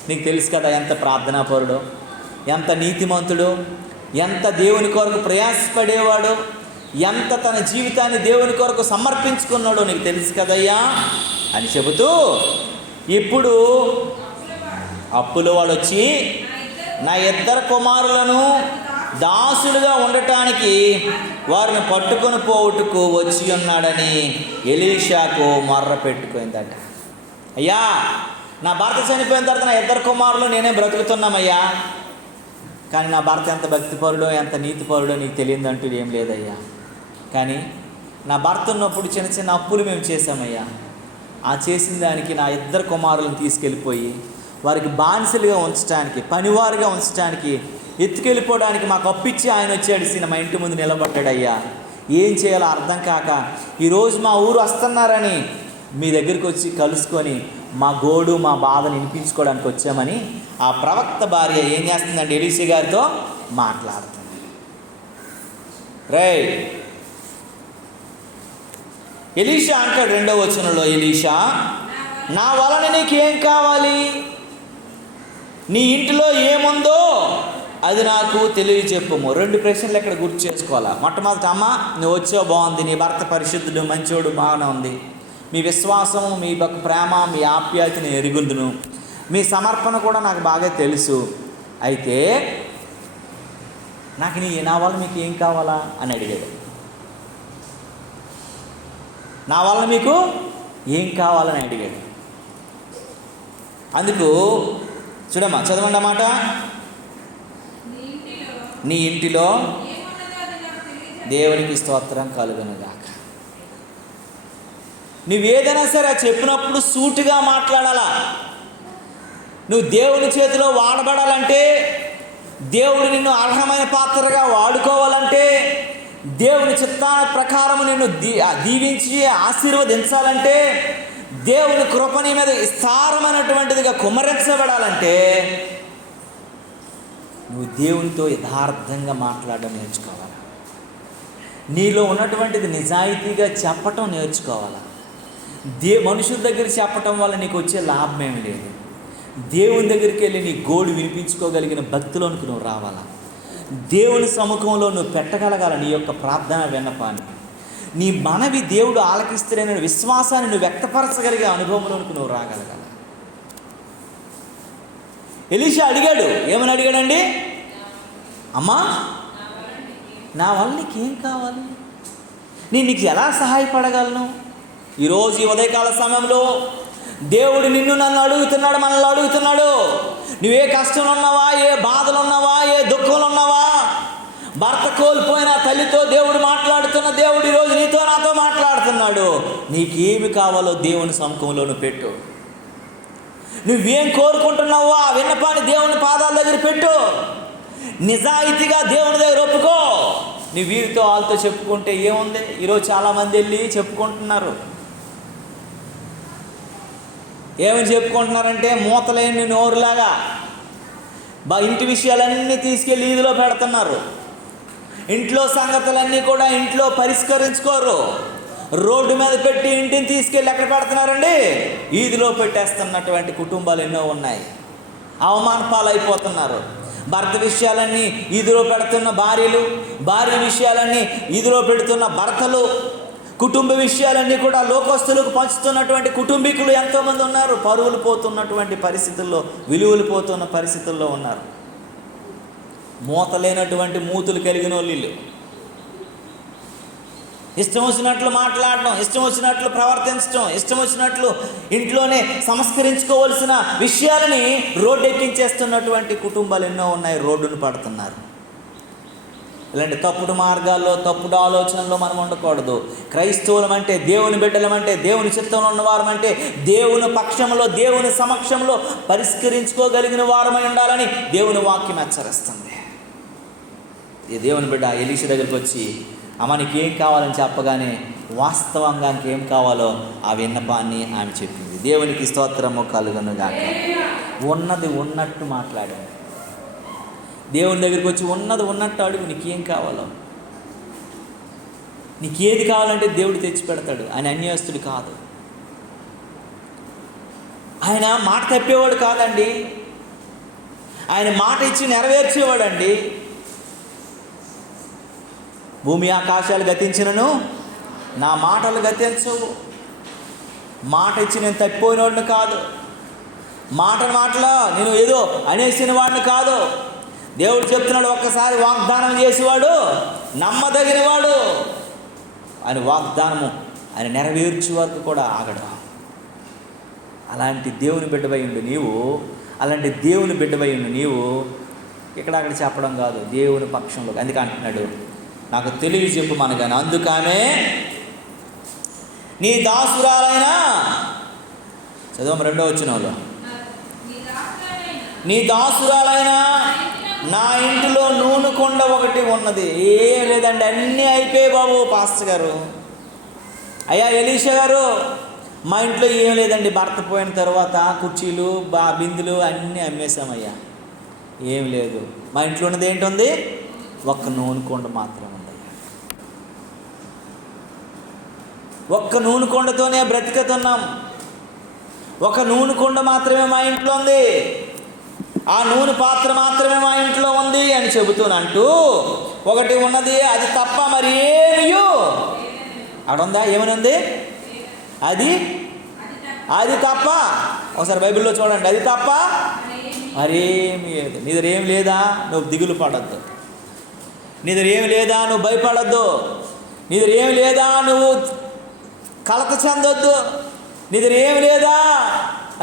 నీకు తెలుసు కదా ఎంత ప్రార్థనాపరుడు, ఎంత నీతిమంతుడు, ఎంత దేవుని కొరకు ప్రయాసపడేవాడు, ఎంత తన జీవితాన్ని దేవుని కొరకు సమర్పించుకున్నాడో నీకు తెలుసు కదయ్యా అని చెబుతూ, ఇప్పుడు అప్పుల వాడు వచ్చి నా 2 కుమారులను దాసులుగా ఉండటానికి వారిని పట్టుకొని పోవుటకు వచ్చి ఉన్నాడని ఎలీషాకు మొర్ర పెట్టుకుందట. అయ్యా, నా భర్త చనిపోయిన తర్వాత నా 2 కుమారులు నేనే బ్రతుకుతున్నామయ్యా, కానీ నా భర్త ఎంత భక్తిపరుడో ఎంత నీతిపరుడో నీకు తెలియదంటూ ఏం లేదయ్యా. కానీ నా భర్త ఉన్నప్పుడు చిన్న చిన్న అప్పులు మేము చేశామయ్యా, ఆ చేసిన దానికి నా 2 కుమారులను తీసుకెళ్ళిపోయి వారికి బానిసలుగా ఉంచడానికి, పనివారుగా ఉంచడానికి, ఎత్తుకెళ్ళిపోవడానికి మాకు అప్పిచ్చి ఆయన వచ్చాడు, మా ఇంటి ముందు నిలబడ్డాడయ్యా. ఏం చేయాలో అర్థం కాక ఈరోజు మా ఊరు వస్తున్నారని మీ దగ్గరికి వచ్చి కలుసుకొని మా గోడు మా బాధను వినిపించుకోవడానికి వచ్చామని ఆ ప్రవక్త భార్య ఏం చేస్తుందంటే ఎలీషా గారితో మాట్లాడుతుంది. రైట్, ఎలీషా అంటాడు 2వ వచనంలో, ఎలీషా నా వలన నీకేం కావాలి, నీ ఇంటిలో ఏముందో అది నాకు తెలియచెప్పుము. 2 ప్రశ్నలు ఇక్కడ గుర్తు చేసుకోవాలా. మొట్టమొదటి, అమ్మ నువ్వు వచ్చావు బాగుంది, నీ భర్త పరిశుద్ధుడు మంచోడు బాగానే ఉంది, మీ విశ్వాసము మీ ప్రేమ మీ ఆప్యాయతని ఎరుగుందును, మీ సమర్పణ కూడా నాకు బాగా తెలుసు, అయితే నాకు నా వల్ల మీకు ఏం కావాలా అని అడిగాడు. నా వల్ల మీకు ఏం కావాలని అడిగాడు. అందుకు చూడమ్మా, చదవండి అన్నమాట, నీ ఇంటిలో దేవునికి స్తోత్రం కలుగునుగాక. నువ్వేదైనా సరే చెప్పినప్పుడు సూటిగా మాట్లాడాలా. నువ్వు దేవుని చేతిలో వాడబడాలంటే, దేవుడు నిన్ను అర్హమైన పాత్రగా వాడుకోవాలంటే, దేవుని చిత్తాల ప్రకారం నిన్ను దీవించి ఆశీర్వదించాలంటే, దేవుని కృప నీ మీద విస్తారమైనటువంటిదిగా కుమ్మరించబడాలంటే నువ్వు దేవునితో యథార్థంగా మాట్లాడడం నేర్చుకోవాలి. నీలో ఉన్నటువంటిది నిజాయితీగా చెప్పటం నేర్చుకోవాలి. మనుషుల దగ్గర చెప్పటం వల్ల నీకు వచ్చే లాభం ఏమి లేదు. దేవుని దగ్గరికి వెళ్ళి నీ గోడు వినిపించుకోగలిగిన భక్తిలోనికి నువ్వు రావాలా. దేవుని సముఖంలో నువ్వు పెట్టగలగాల నీ యొక్క ప్రార్థన విన్నపాన్ని. నీ మనవి దేవుడు ఆలకిస్తాడనే విశ్వాసాన్ని నువ్వు వ్యక్తపరచగలిగే అనుభవంలోనికి నువ్వు రాగలగాల. ఎలీషా అడిగాడు, ఏమని అడిగాడండి? అమ్మా నా వల్ల నీకేం కావాలి? నీకు ఎలా సహాయపడగలను? ఈరోజు ఈ ఉదయకాల సమయంలో దేవుడు నిన్ను నన్ను అడుగుతున్నాడు, మనల్ని అడుగుతున్నాడు. నువ్వే కష్టంలో ఉన్నావా, ఏ బాధలు ఉన్నావా, ఏ దుఃఖంలో ఉన్నావా? భర్త కోల్పోయిన తల్లితో దేవుడు మాట్లాడుతున్న దేవుడు ఈరోజు నీతో నాతో మాట్లాడుతున్నాడు. నీకేమి కావాలో దేవుని సముఖంలోను పెట్టు. నువ్వేం కోరుకుంటున్నావో ఆ విన్నపాన్ని దేవుని పాదాల దగ్గర పెట్టు. నిజాయితీగా దేవుని దగ్గర ఒప్పుకో. నీ వీరితో వాళ్ళతో చెప్పుకుంటే ఏముంది? ఈరోజు చాలామంది వెళ్ళి చెప్పుకుంటున్నారు. ఏమని చెప్పుకుంటున్నారంటే మూతలేని నోరులాగా ఇంటి విషయాలన్నీ తీసుకెళ్ళి ఈదిలో పెడుతున్నారు. ఇంట్లో సంగతులన్నీ కూడా ఇంట్లో పరిష్కరించుకోరు. రోడ్డు మీద పెట్టి ఇంటిని తీసుకెళ్ళి ఎక్కడ పెడుతున్నారండి? ఈదిలో పెట్టేస్తున్నటువంటి కుటుంబాలు ఎన్నో ఉన్నాయి. అవమాన పాలైపోతున్నారు. భర్త విషయాలన్నీ ఈదిలో పెడుతున్న భార్యలు, భార్య విషయాలన్నీ ఈదిలో పెడుతున్న భర్తలు, కుటుంబ విషయాలన్నీ కూడా లోకస్తులకు పంచుతున్నటువంటి కుటుంబీకులు ఎంతోమంది ఉన్నారు. పరువులు పోతున్నటువంటి పరిస్థితుల్లో, విలువలు పోతున్న పరిస్థితుల్లో ఉన్నారు. మూత లేనటువంటి మూతులు కలిగిన వాళ్ళు. ఇష్టం వచ్చినట్లు మాట్లాడడం, ఇష్టం వచ్చినట్లు ప్రవర్తించడం, ఇష్టం వచ్చినట్లు ఇంట్లోనే సంస్కరించుకోవలసిన విషయాలని రోడ్డు ఎక్కించేస్తున్నటువంటి కుటుంబాలు ఎన్నో ఉన్నాయి. రోడ్డును పడుతున్నారు. ఇలాంటి తప్పుడు మార్గాల్లో, తప్పుడు ఆలోచనల్లో మనం ఉండకూడదు. క్రైస్తవులం అంటే, దేవుని బిడ్డలమంటే, దేవుని చిత్తంలో ఉన్నవారమంటే, దేవుని పక్షంలో, దేవుని సమక్షంలో పరిష్కరించుకోగలిగిన వారమై ఉండాలని దేవుని వాక్యం హెచ్చరిస్తుంది. ఈ దేవుని బిడ్డ ఎలీషా దగ్గరికి వచ్చి అమ్మ నీకేం కావాలని చెప్పగానే వాస్తవంగా ఏం కావాలో ఆ విన్నపాన్ని ఆమె చెప్పింది. దేవునికి స్తోత్రము కలుగునుగాక. ఉన్నది ఉన్నట్టు మాట్లాడింది. దేవుని దగ్గరికి వచ్చి ఉన్నది ఉన్నట్టు అడుగు, నీకేం కావాలో. నీకేది కావాలంటే దేవుడు తెచ్చి పెడతాడు. ఆయన అన్యాయస్తుడు కాదు. ఆయన మాట తప్పేవాడు కాదండి. ఆయన మాట ఇచ్చి నెరవేర్చేవాడండి. భూమి ఆకాశాలు గతించినను నా మాటలు గతించవు. మాట ఇచ్చి నేను తప్పిపోయినవాడిని కాదు. మాటలో నేను ఏదో అనేసిన వాడిని కాదు. దేవుడు చెప్తున్నాడు, ఒక్కసారి వాగ్దానం చేసేవాడు నమ్మదగినవాడు. ఆయన వాగ్దానము ఆయన నెరవేర్చే వరకు కూడా ఆగడు. అలాంటి దేవుని బిడ్డవై ఉండు నీవు. అలాంటి దేవుని బిడ్డవై ఉండు నీవు. ఇక్కడ చెప్పడం కాదు, దేవుని పక్షంలో. అందుకే అంటున్నాడు, నాకు తెలివి చెప్పు మనగానే. అందుకనే నీ దాసురాలైనా, చదువు 2వ వచనంలో, నీ దాసురాలైనా నా ఇంటిలో నూనె కొండ ఒకటి ఉన్నది. ఏం లేదండి, అన్నీ అయిపోయాయి బాబు పాస్టర్ గారు. అయ్యా ఎలీషా గారు, మా ఇంట్లో ఏం లేదండి. భర్త పోయిన తర్వాత కుర్చీలు, బిందులు అన్నీ అమ్మేశామయ్యా. ఏం లేదు. మా ఇంట్లో ఉన్నది ఏంటుంది? ఒక్క నూనె కొండ మాత్రం ఉంది. ఒక్క నూనె కొండతోనే బ్రతికుతున్నాం. ఒక నూనె కొండ మాత్రమే మా ఇంట్లో ఉంది. ఆ నూనె పాత్ర మాత్రమే మా ఇంట్లో ఉంది అని చెబుతూనంటూ ఒకటి ఉన్నది, అది తప్ప మరి ఏమియో అక్కడ ఉందా? ఏమని ఉంది? అది తప్ప. ఒకసారి బైబిల్లో చూడండి. అది తప్ప మరేమి లేదు. నీ దగ్గర ఏం లేదా? నువ్వు దిగులు పడద్దు. నీ దగ్గర ఏమి లేదా? నువ్వు భయపడద్దు. నీ దగ్గర ఏమి లేదా? నువ్వు కలత చెందొద్దు. నీ దగ్గర ఏమి లేదా?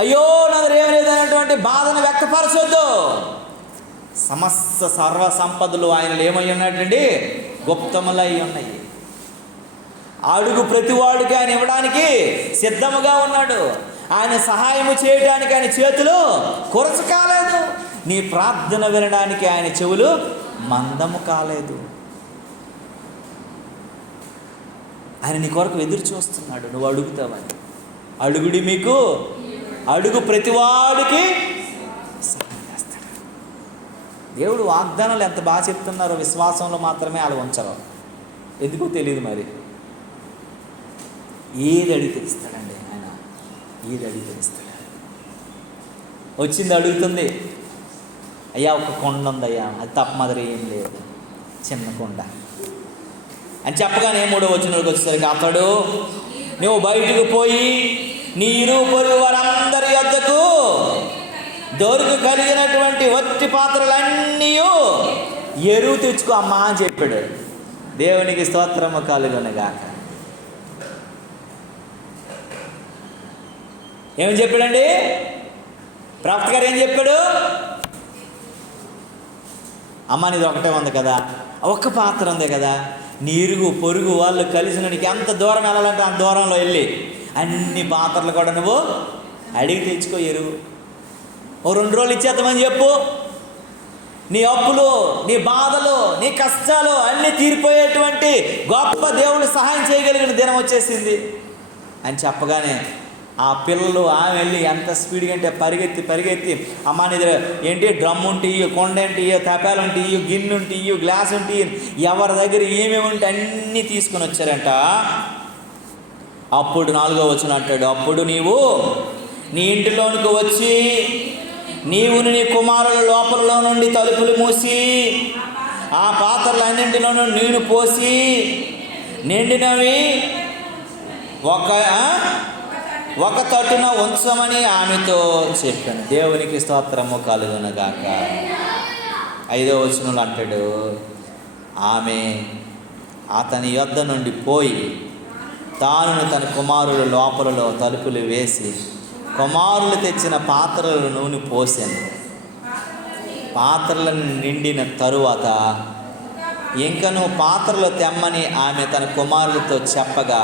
అయ్యో నా దగ్గర ఏమి లేదనేటువంటి బాధను వ్యక్తపరచొద్దు. సమస్త సర్వ సంపదలు ఆయనలు ఏమై ఉన్నాయండి? గుప్తములై ఉన్నాయి. అడుగు ప్రతివాడికి ఆయన ఇవ్వడానికి సిద్ధముగా ఉన్నాడు. ఆయన సహాయము చేయడానికి ఆయన చేతులు కొరచ కాలేదు. నీ ప్రార్థన వినడానికి ఆయన చెవులు మందము కాలేదు. ఆయన నీ కొరకు ఎదురు చూస్తున్నాడు. నువ్వు అడుగుతావని. అడుగుడి మీకు, అడుగు ప్రతివాడికి సహాయం చేస్తాడు. దేవుడు వాగ్దానాలు ఎంత బాగా చెప్తున్నారో విశ్వాసంలో మాత్రమే అలా ఉంచరు. ఎందుకో తెలియదు మరి. ఏది అడిగితే ఇస్తాడండి ఆయన. ఏది అడిగితే ఇస్తాడు. వచ్చింది అడుగుతుంది, అయ్యా ఒక కొండ ఉందయ్యా, అది తప్ప మాదిరి ఏం లేదు, చిన్న కొండ అని చెప్పగానే 3వ వచనంలోకి వచ్చేసరికి అతడు నువ్వు బయటకు పోయి నీ ఇరుగు పొరుగు వారందరి యొద్దకు దొరికి కలిగినటువంటి వట్టి పాత్రలన్నీ ఎరువు తెచ్చుకో అమ్మా అని చెప్పాడు. దేవునికి స్తోత్రము కలుగునుగాక. ఏమని చెప్పాడండి? ప్రవక్త గారు ఏం చెప్పాడు? అమ్మ నీది ఒకటే ఉంది కదా, ఒక్క పాత్ర ఉంది కదా, నీ ఇరుగు పొరుగు వాళ్ళు కలిసిన నీకు ఎంత దూరం వెళ్ళాలంటే అంత దూరంలో వెళ్ళి అన్ని పాత్రలు కూడా నువ్వు అడిగి తెచ్చుకో ఎరువు. ఓ 2 రోజులు ఇచ్చేద్దామని చెప్పు. నీ అప్పులు, నీ బాధలు, నీ కష్టాలు అన్నీ తీరిపోయేటువంటి గొప్ప దేవుడు సహాయం చేయగలిగిన దినం వచ్చేసింది అని చెప్పగానే ఆ పిల్లలు ఆమె వెళ్ళి ఎంత స్పీడ్గా అంటే పరిగెత్తి అమ్మ నీ దగ్గర ఏంటి డ్రమ్ ఉంటే ఇయ్యో, కొండ అంటే ఇయ్యో, తపాలు ఉంటే ఇయ్యో, గిన్నె ఉంటే ఇయ్యో, గ్లాస్ ఉంటే ఎవరి దగ్గర ఏమేమి ఉంటే అన్నీ తీసుకొని వచ్చారంట. అప్పుడు 4వ వచనం అంటాడు, అప్పుడు నీవు నీ ఇంటిలోనికి వచ్చి నీవు నీ కుమారుల లోపలలో నుండి తలుపులు మూసి ఆ పాత్రలన్నింటిలోనూ నీళ్లు పోసి నిండినవి ఒక తట్టున ఉంచమని ఆమెతో చెప్పాను. దేవునికి స్తోత్రము కలుగునగాక. 5వ వచనంలో అంటాడు, ఆమె అతని యొద్ద నుండి పోయి తాను తన కుమారుల లోపలలో తలుపులు వేసి కుమారులు తెచ్చిన పాత్రలను నూనె పోసాను. పాత్రలను నిండిన తరువాత ఇంకను పాత్రలు తెమ్మని ఆమె తన కుమారులతో చెప్పగా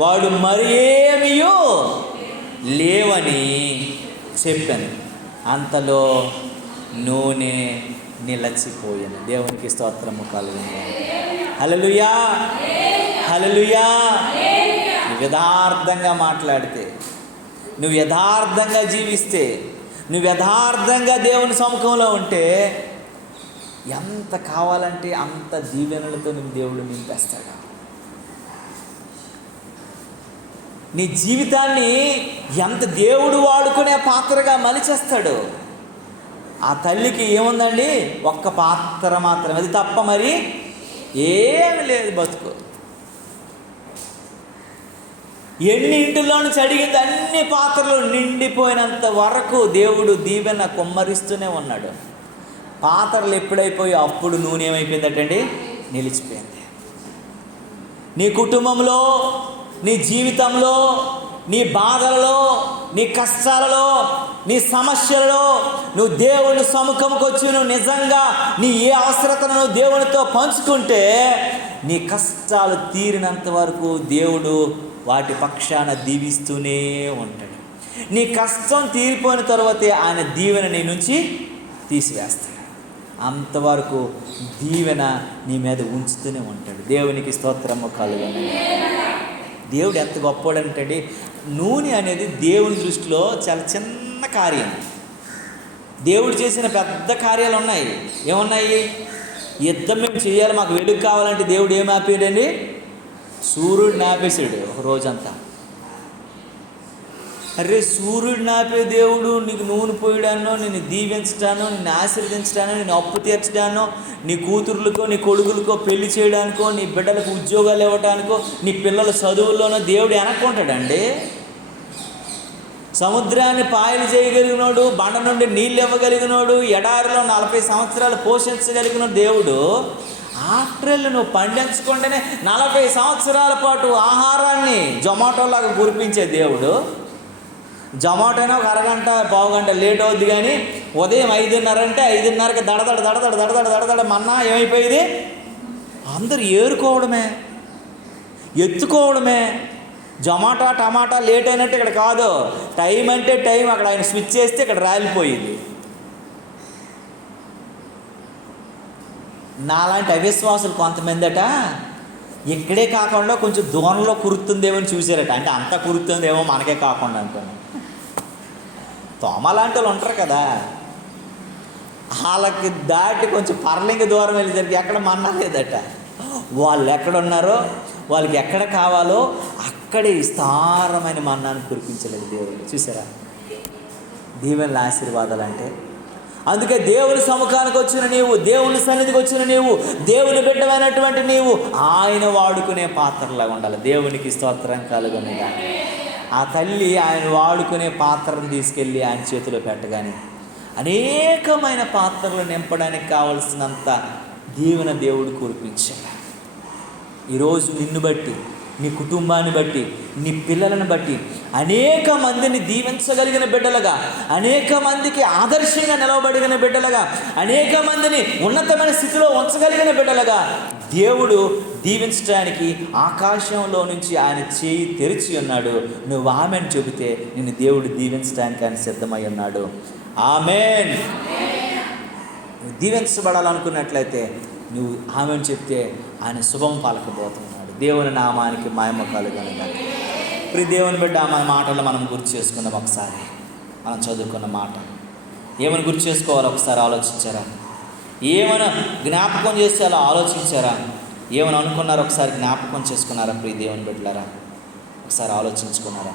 వాడు మరి ఏమీయో లేవని చెప్పాను. అంతలో నూనె నిలచిపోయాను. దేవునికి స్తోత్రము కలుగును. హల్లెలూయా, హల్లెలూయా. నువ్వు యథార్థంగా మాట్లాడితే, నువ్వు యథార్థంగా జీవిస్తే, నువ్వు యథార్థంగా దేవుని సముఖంలో ఉంటే ఎంత కావాలంటే అంత దీవెనలతో నువ్వు దేవుడు నింపేస్తాడు. నీ జీవితాన్ని ఎంత దేవుడు వాడుకునే పాత్రగా మలిచేస్తాడు. ఆ తల్లికి ఏముందండి? ఒక్క పాత్ర మాత్రం, అది తప్ప మరి ఏమి లేదు బతుకు. ఎన్ని ఇంటిలో నుంచి అడిగింది అన్ని పాత్రలు నిండిపోయినంత వరకు దేవుడు దీవెన కుమ్మరిస్తూనే ఉన్నాడు. పాత్రలు ఎప్పుడైపోయి అప్పుడు నూనె ఏమైపోయిందటండి? నిలిచిపోయింది. నీ కుటుంబంలో, నీ జీవితంలో, నీ బాధలలో, నీ కష్టాలలో, నీ సమస్యలలో నువ్వు దేవుని సముఖంకి వచ్చి నువ్వు నిజంగా నీ ఏ అవసరతను నువ్వు దేవునితో పంచుకుంటే నీ కష్టాలు తీరినంత వరకు దేవుడు వాటి పక్షాన దీవిస్తూనే ఉంటాడు. నీ కష్టం తీరిపోయిన తర్వాతే ఆయన దీవెన నీ నుంచి తీసివేస్తాడు. అంతవరకు దీవెన నీ మీద ఉంచుతూనే ఉంటాడు. దేవునికి స్తోత్రము కలుగును. దేవుడు ఎంత గొప్పవాడంటే, నూనె అనేది దేవుని దృష్టిలో చాలా చిన్న కార్యం. దేవుడు చేసిన పెద్ద కార్యాలు ఉన్నాయి. ఏమున్నాయి? యుద్ధం మేము చేయాలి, మాకు వెలుగు కావాలంటే దేవుడు ఏం ఆపాడండి? సూర్యుడిని ఆపేశాడు ఒక రోజంతా. అరే సూర్యుడిని ఆపే దేవుడు నీకు నూనె పోయడానో, నిన్ను దీవించడానో, నిన్ను ఆశీర్వదించడానో, నిన్ను అప్పు తీర్చడానో, నీ కూతుర్లకో నీ కొడుకులకో పెళ్లి చేయడానికో, నీ బిడ్డలకు ఉద్యోగాలు ఇవ్వడానికో, నీ పిల్లల చదువుల్లోనో దేవుడు వెనక్కుంటాడండి. సముద్రాన్ని పాయలు చేయగలిగినోడు, బండ నుండి నీళ్ళు ఇవ్వగలిగినోడు, ఎడారిలో 40 సంవత్సరాలు పోషించగలిగిన దేవుడు ఆఫ్టర్ నువ్వు పండించకుండానే 40 సంవత్సరాల పాటు ఆహారాన్ని జొమాటోలాగా కురిపించే దేవుడు. జొమాటోనే ఒక అరగంట పావుగంట లేట్ అవుద్ది, కానీ ఉదయం 5:30 అంటే 5:30కి దడదడ మన్నా ఏమైపోయేది? అందరూ ఏరుకోవడమే, ఎత్తుకోవడమే. జొమాటో టమాటా లేట్ అయినట్టు ఇక్కడ కాదు, టైం అంటే టైం. అక్కడ ఆయన స్విచ్ చేస్తే ఇక్కడ రాలిపోయింది. నాలాంటి అవిశ్వాసులు కొంతమంది అట ఇక్కడే కాకుండా కొంచెం దూరంలో కురుతుందేమో అని చూసారట. అంటే అంతా కురుతుందేమో మనకే కాకుండా అనుకోండి. తోమలాంటి వాళ్ళు ఉంటారు కదా, వాళ్ళకి దాటి కొంచెం పర్లింగ దూరం వెళ్ళేసరికి ఎక్కడ మన్నా లేదట. వాళ్ళు ఎక్కడున్నారో, వాళ్ళకి ఎక్కడ కావాలో అక్కడే విస్తారమైన మన్నాన్ని కురిపించలేదు దేవుడు. చూసారా దీవెనల ఆశీర్వాదాలు అంటే? అందుకే దేవుని సముఖానికి వచ్చిన నీవు, దేవుని సన్నిధికి వచ్చిన నీవు, దేవుని బిడ్డమైనటువంటి నీవు ఆయన వాడుకునే పాత్రలాగా ఉండాలి. దేవునికి స్తోత్రం కలుగును గాక. ఆ తల్లి ఆయన వాడుకునే పాత్రను తీసుకెళ్ళి ఆయన చేతిలో పెట్టగానే అనేకమైన పాత్రలు నింపడానికి కావలసినంత దీవెన దేవుడు కురిపించాడు. ఈరోజు నిన్ను బట్టి, నీ కుటుంబాన్ని బట్టి, నీ పిల్లలను బట్టి అనేక మందిని దీవించగలిగిన బిడ్డలుగా, అనేక మందికి ఆదర్శంగా నిలవబడిన బిడ్డలుగా, అనేక మందిని ఉన్నతమైన స్థితిలో ఉంచగలిగిన బిడ్డలుగా దేవుడు దీవించడానికి ఆకాశంలో నుంచి ఆయన చేయి తెరిచి ఉన్నాడు. నువ్వు ఆమెను చెబితే నిన్ను దేవుడు దీవించడానికి ఆయన సిద్ధమై ఉన్నాడు. ఆమేన్. నువ్వు దీవించబడాలనుకున్నట్లయితే నువ్వు ఆమెను చెప్తే ఆయన శుభం పలకబోతున్నాడు. దేవుని నామానికి మహిమ కలుగునుగాక. ప్రియ దేవుని బిడ్డ, మన మాటలు మనం గుర్తు చేసుకుందాం. ఒకసారి మనం చదువుకున్న మాట ఏమని గుర్తు చేసుకోవాలి ఒకసారి ఆలోచించారా? ఏమైనా జ్ఞాపకం చేస్తే అలా ఆలోచించారా? ఏమని అనుకున్నారో ఒకసారి జ్ఞాపకం చేసుకున్నారా? ప్రియ దేవుని బిడ్డలారా, ఒకసారి ఆలోచించుకున్నారా?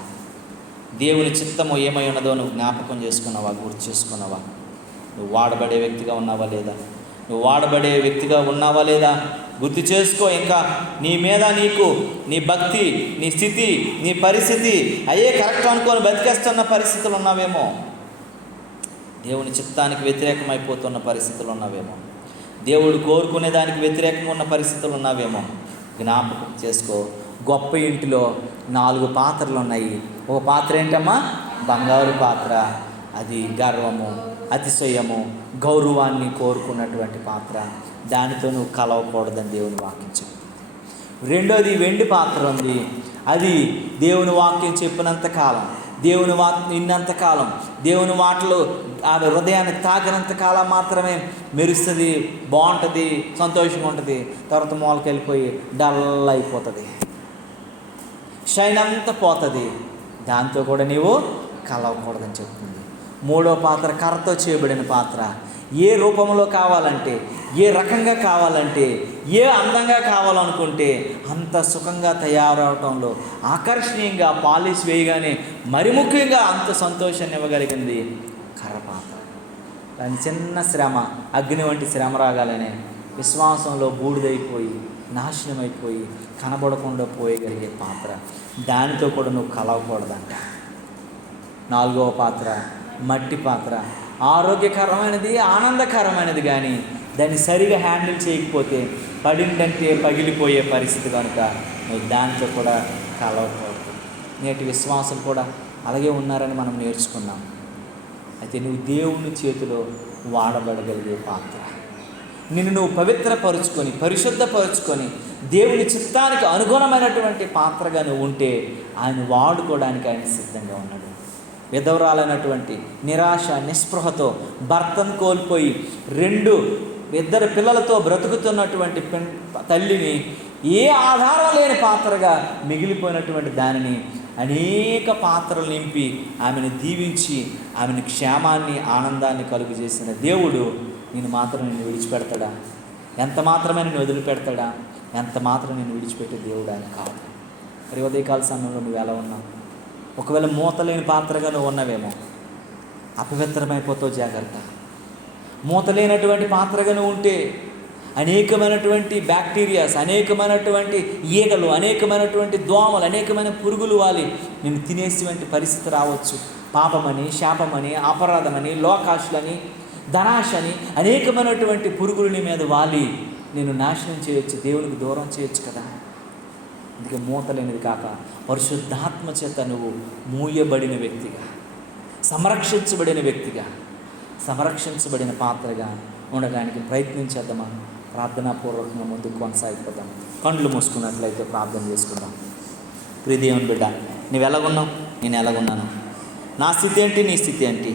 దేవుని చిత్తము ఏమై ఉన్నదో నువ్వు జ్ఞాపకం చేసుకున్నావా? గుర్తు చేసుకున్నావా? నువ్వు వాడబడే వ్యక్తిగా ఉన్నావా లేదా? నువ్వు వాడబడే వ్యక్తిగా ఉన్నావా లేదా? గుర్తు చేసుకో. ఇంకా నీ మీద నీకు నీ భక్తి, నీ స్థితి, నీ పరిస్థితి అయ్యే కరెక్ట్ అనుకొని బతికేస్తున్న పరిస్థితులు ఉన్నావేమో. దేవుని చిత్తానికి వ్యతిరేకమైపోతున్న పరిస్థితులు ఉన్నావేమో. దేవుడు కోరుకునే దానికి వ్యతిరేకంగా ఉన్న పరిస్థితులు ఉన్నావేమో. జ్ఞాపకం చేసుకో. గొప్ప ఇంటిలో 4 పాత్రలు ఉన్నాయి. ఒక పాత్ర ఏంటమ్మా? బంగారు పాత్ర. అది గర్వము, అతిశయము, గౌరవాన్ని కోరుకున్నటువంటి పాత్ర. దానితో నువ్వు కలవకూడదని దేవుని వాక్యం చెప్తుంది. రెండోది వెండి పాత్ర ఉంది. అది దేవుని వాక్యం చెప్పినంత కాలం, దేవుని విన్నంత కాలం, దేవుని మాటలు ఆమె హృదయాన్ని తాకినంత కాలం మాత్రమే మెరుస్తుంది, బాగుంటుంది, సంతోషంగా ఉంటుంది. తర్వాత మూలకి వెళ్ళిపోయి డల్ అయిపోతుంది, షైన్ అంతా పోతుంది. దాంతో కూడా నీవు కలవకూడదని చెప్తుంది. మూడో పాత్ర కర్రతో చేయబడిన పాత్ర. ఏ రూపంలో కావాలంటే, ఏ రకంగా కావాలంటే, ఏ అందంగా కావాలనుకుంటే అంత సుఖంగా తయారవటంలో, ఆకర్షణీయంగా పాలిష్ వేయగానే మరి ముఖ్యంగా అంత సంతోషాన్ని ఇవ్వగలిగింది కర్ర పాత్ర. దాని చిన్న శ్రమ, అగ్ని వంటి శ్రమ రాగాలనే విశ్వాసంలో బూడిదైపోయి నాశనమైపోయి కనబడకుండా పోయగలిగే పాత్ర. దానితో కూడా నువ్వు కలవకూడదంట. 4వ పాత్ర మట్టి పాత్ర. ఆరోగ్యకరమైనది, ఆనందకరమైనది, కానీ దాన్ని సరిగా హ్యాండిల్ చేయకపోతే పడిందంటే పగిలిపోయే పరిస్థితి కనుక నువ్వు దాంతో కూడా కలవకూడదు. నేటి విశ్వాసం కూడా అలాగే ఉన్నారని మనం నేర్చుకున్నాం. అయితే నువ్వు దేవుని చేతిలో వాడబడగలిగే పాత్ర. నిన్ను నువ్వు పవిత్రపరుచుకొని, పరిశుద్ధపరుచుకొని దేవుని చిత్తానికి అనుగుణమైనటువంటి పాత్రగా నువ్వు ఉంటే ఆయన వాడుకోవడానికి ఆయన సిద్ధంగా ఉన్నాడు. విధవరాలైనటువంటి నిరాశ, నిస్పృహతో భర్తను కోల్పోయి 2 పిల్లలతో బ్రతుకుతున్నటువంటి తల్లిని ఏ ఆధారం లేని పాత్రగా మిగిలిపోయినటువంటి దానిని అనేక పాత్రలు నింపి ఆమెను దీవించి ఆమెను క్షేమాన్ని, ఆనందాన్ని కలుగు చేసిన దేవుడు నేను మాత్రం నిన్ను విడిచిపెడతాడా? ఎంత మాత్రమే నిన్ను వదిలిపెడతాడా? ఎంత మాత్రం నిన్ను విడిచిపెట్టే దేవుడు ఆయన కాదు. మరి ఉదయకాల సమయంలో నువ్వు ఎలా ఉన్నావు? ఒకవేళ మూతలేని పాత్రగా నువ్వు ఉన్నవేమో, అపవిత్రమైపోతావు. జాగ్రత్త. మూతలేనటువంటి పాత్రగా నువ్వు ఉంటే అనేకమైనటువంటి బ్యాక్టీరియాస్, అనేకమైనటువంటి ఈగలు, అనేకమైనటువంటి దోమలు, అనేకమైన పురుగులు వాలి నిన్ను తినేసేటువంటి పరిస్థితి రావచ్చు. పాపమని, శాపమని, అపరాధమని, లోకాశులని, ధనాశని అనేకమైనటువంటి పురుగులు నీ మీద వాలి నేను నాశనం చేయొచ్చు, దేవునికి దూరం చేయొచ్చు కదా. అందుకే మూతలేనిది కాక పరిశుద్ధాత్మ చేత నువ్వు మూయబడిన వ్యక్తిగా, సంరక్షించబడిన వ్యక్తిగా, సంరక్షించబడిన పాత్రగా ఉండడానికి ప్రయత్నించేద్దామా? ప్రార్థనాపూర్వకంగా ముందుకు కొనసాగిపోదాం. కళ్ళు మూసుకున్నట్లయితే ప్రార్థన చేసుకుందాం. ప్రియ దేవుని బిడ్డ, నువ్వు ఎలాగున్నావు? నేను ఎలాగున్నాను? నా స్థితి ఏంటి? నీ స్థితి ఏంటి?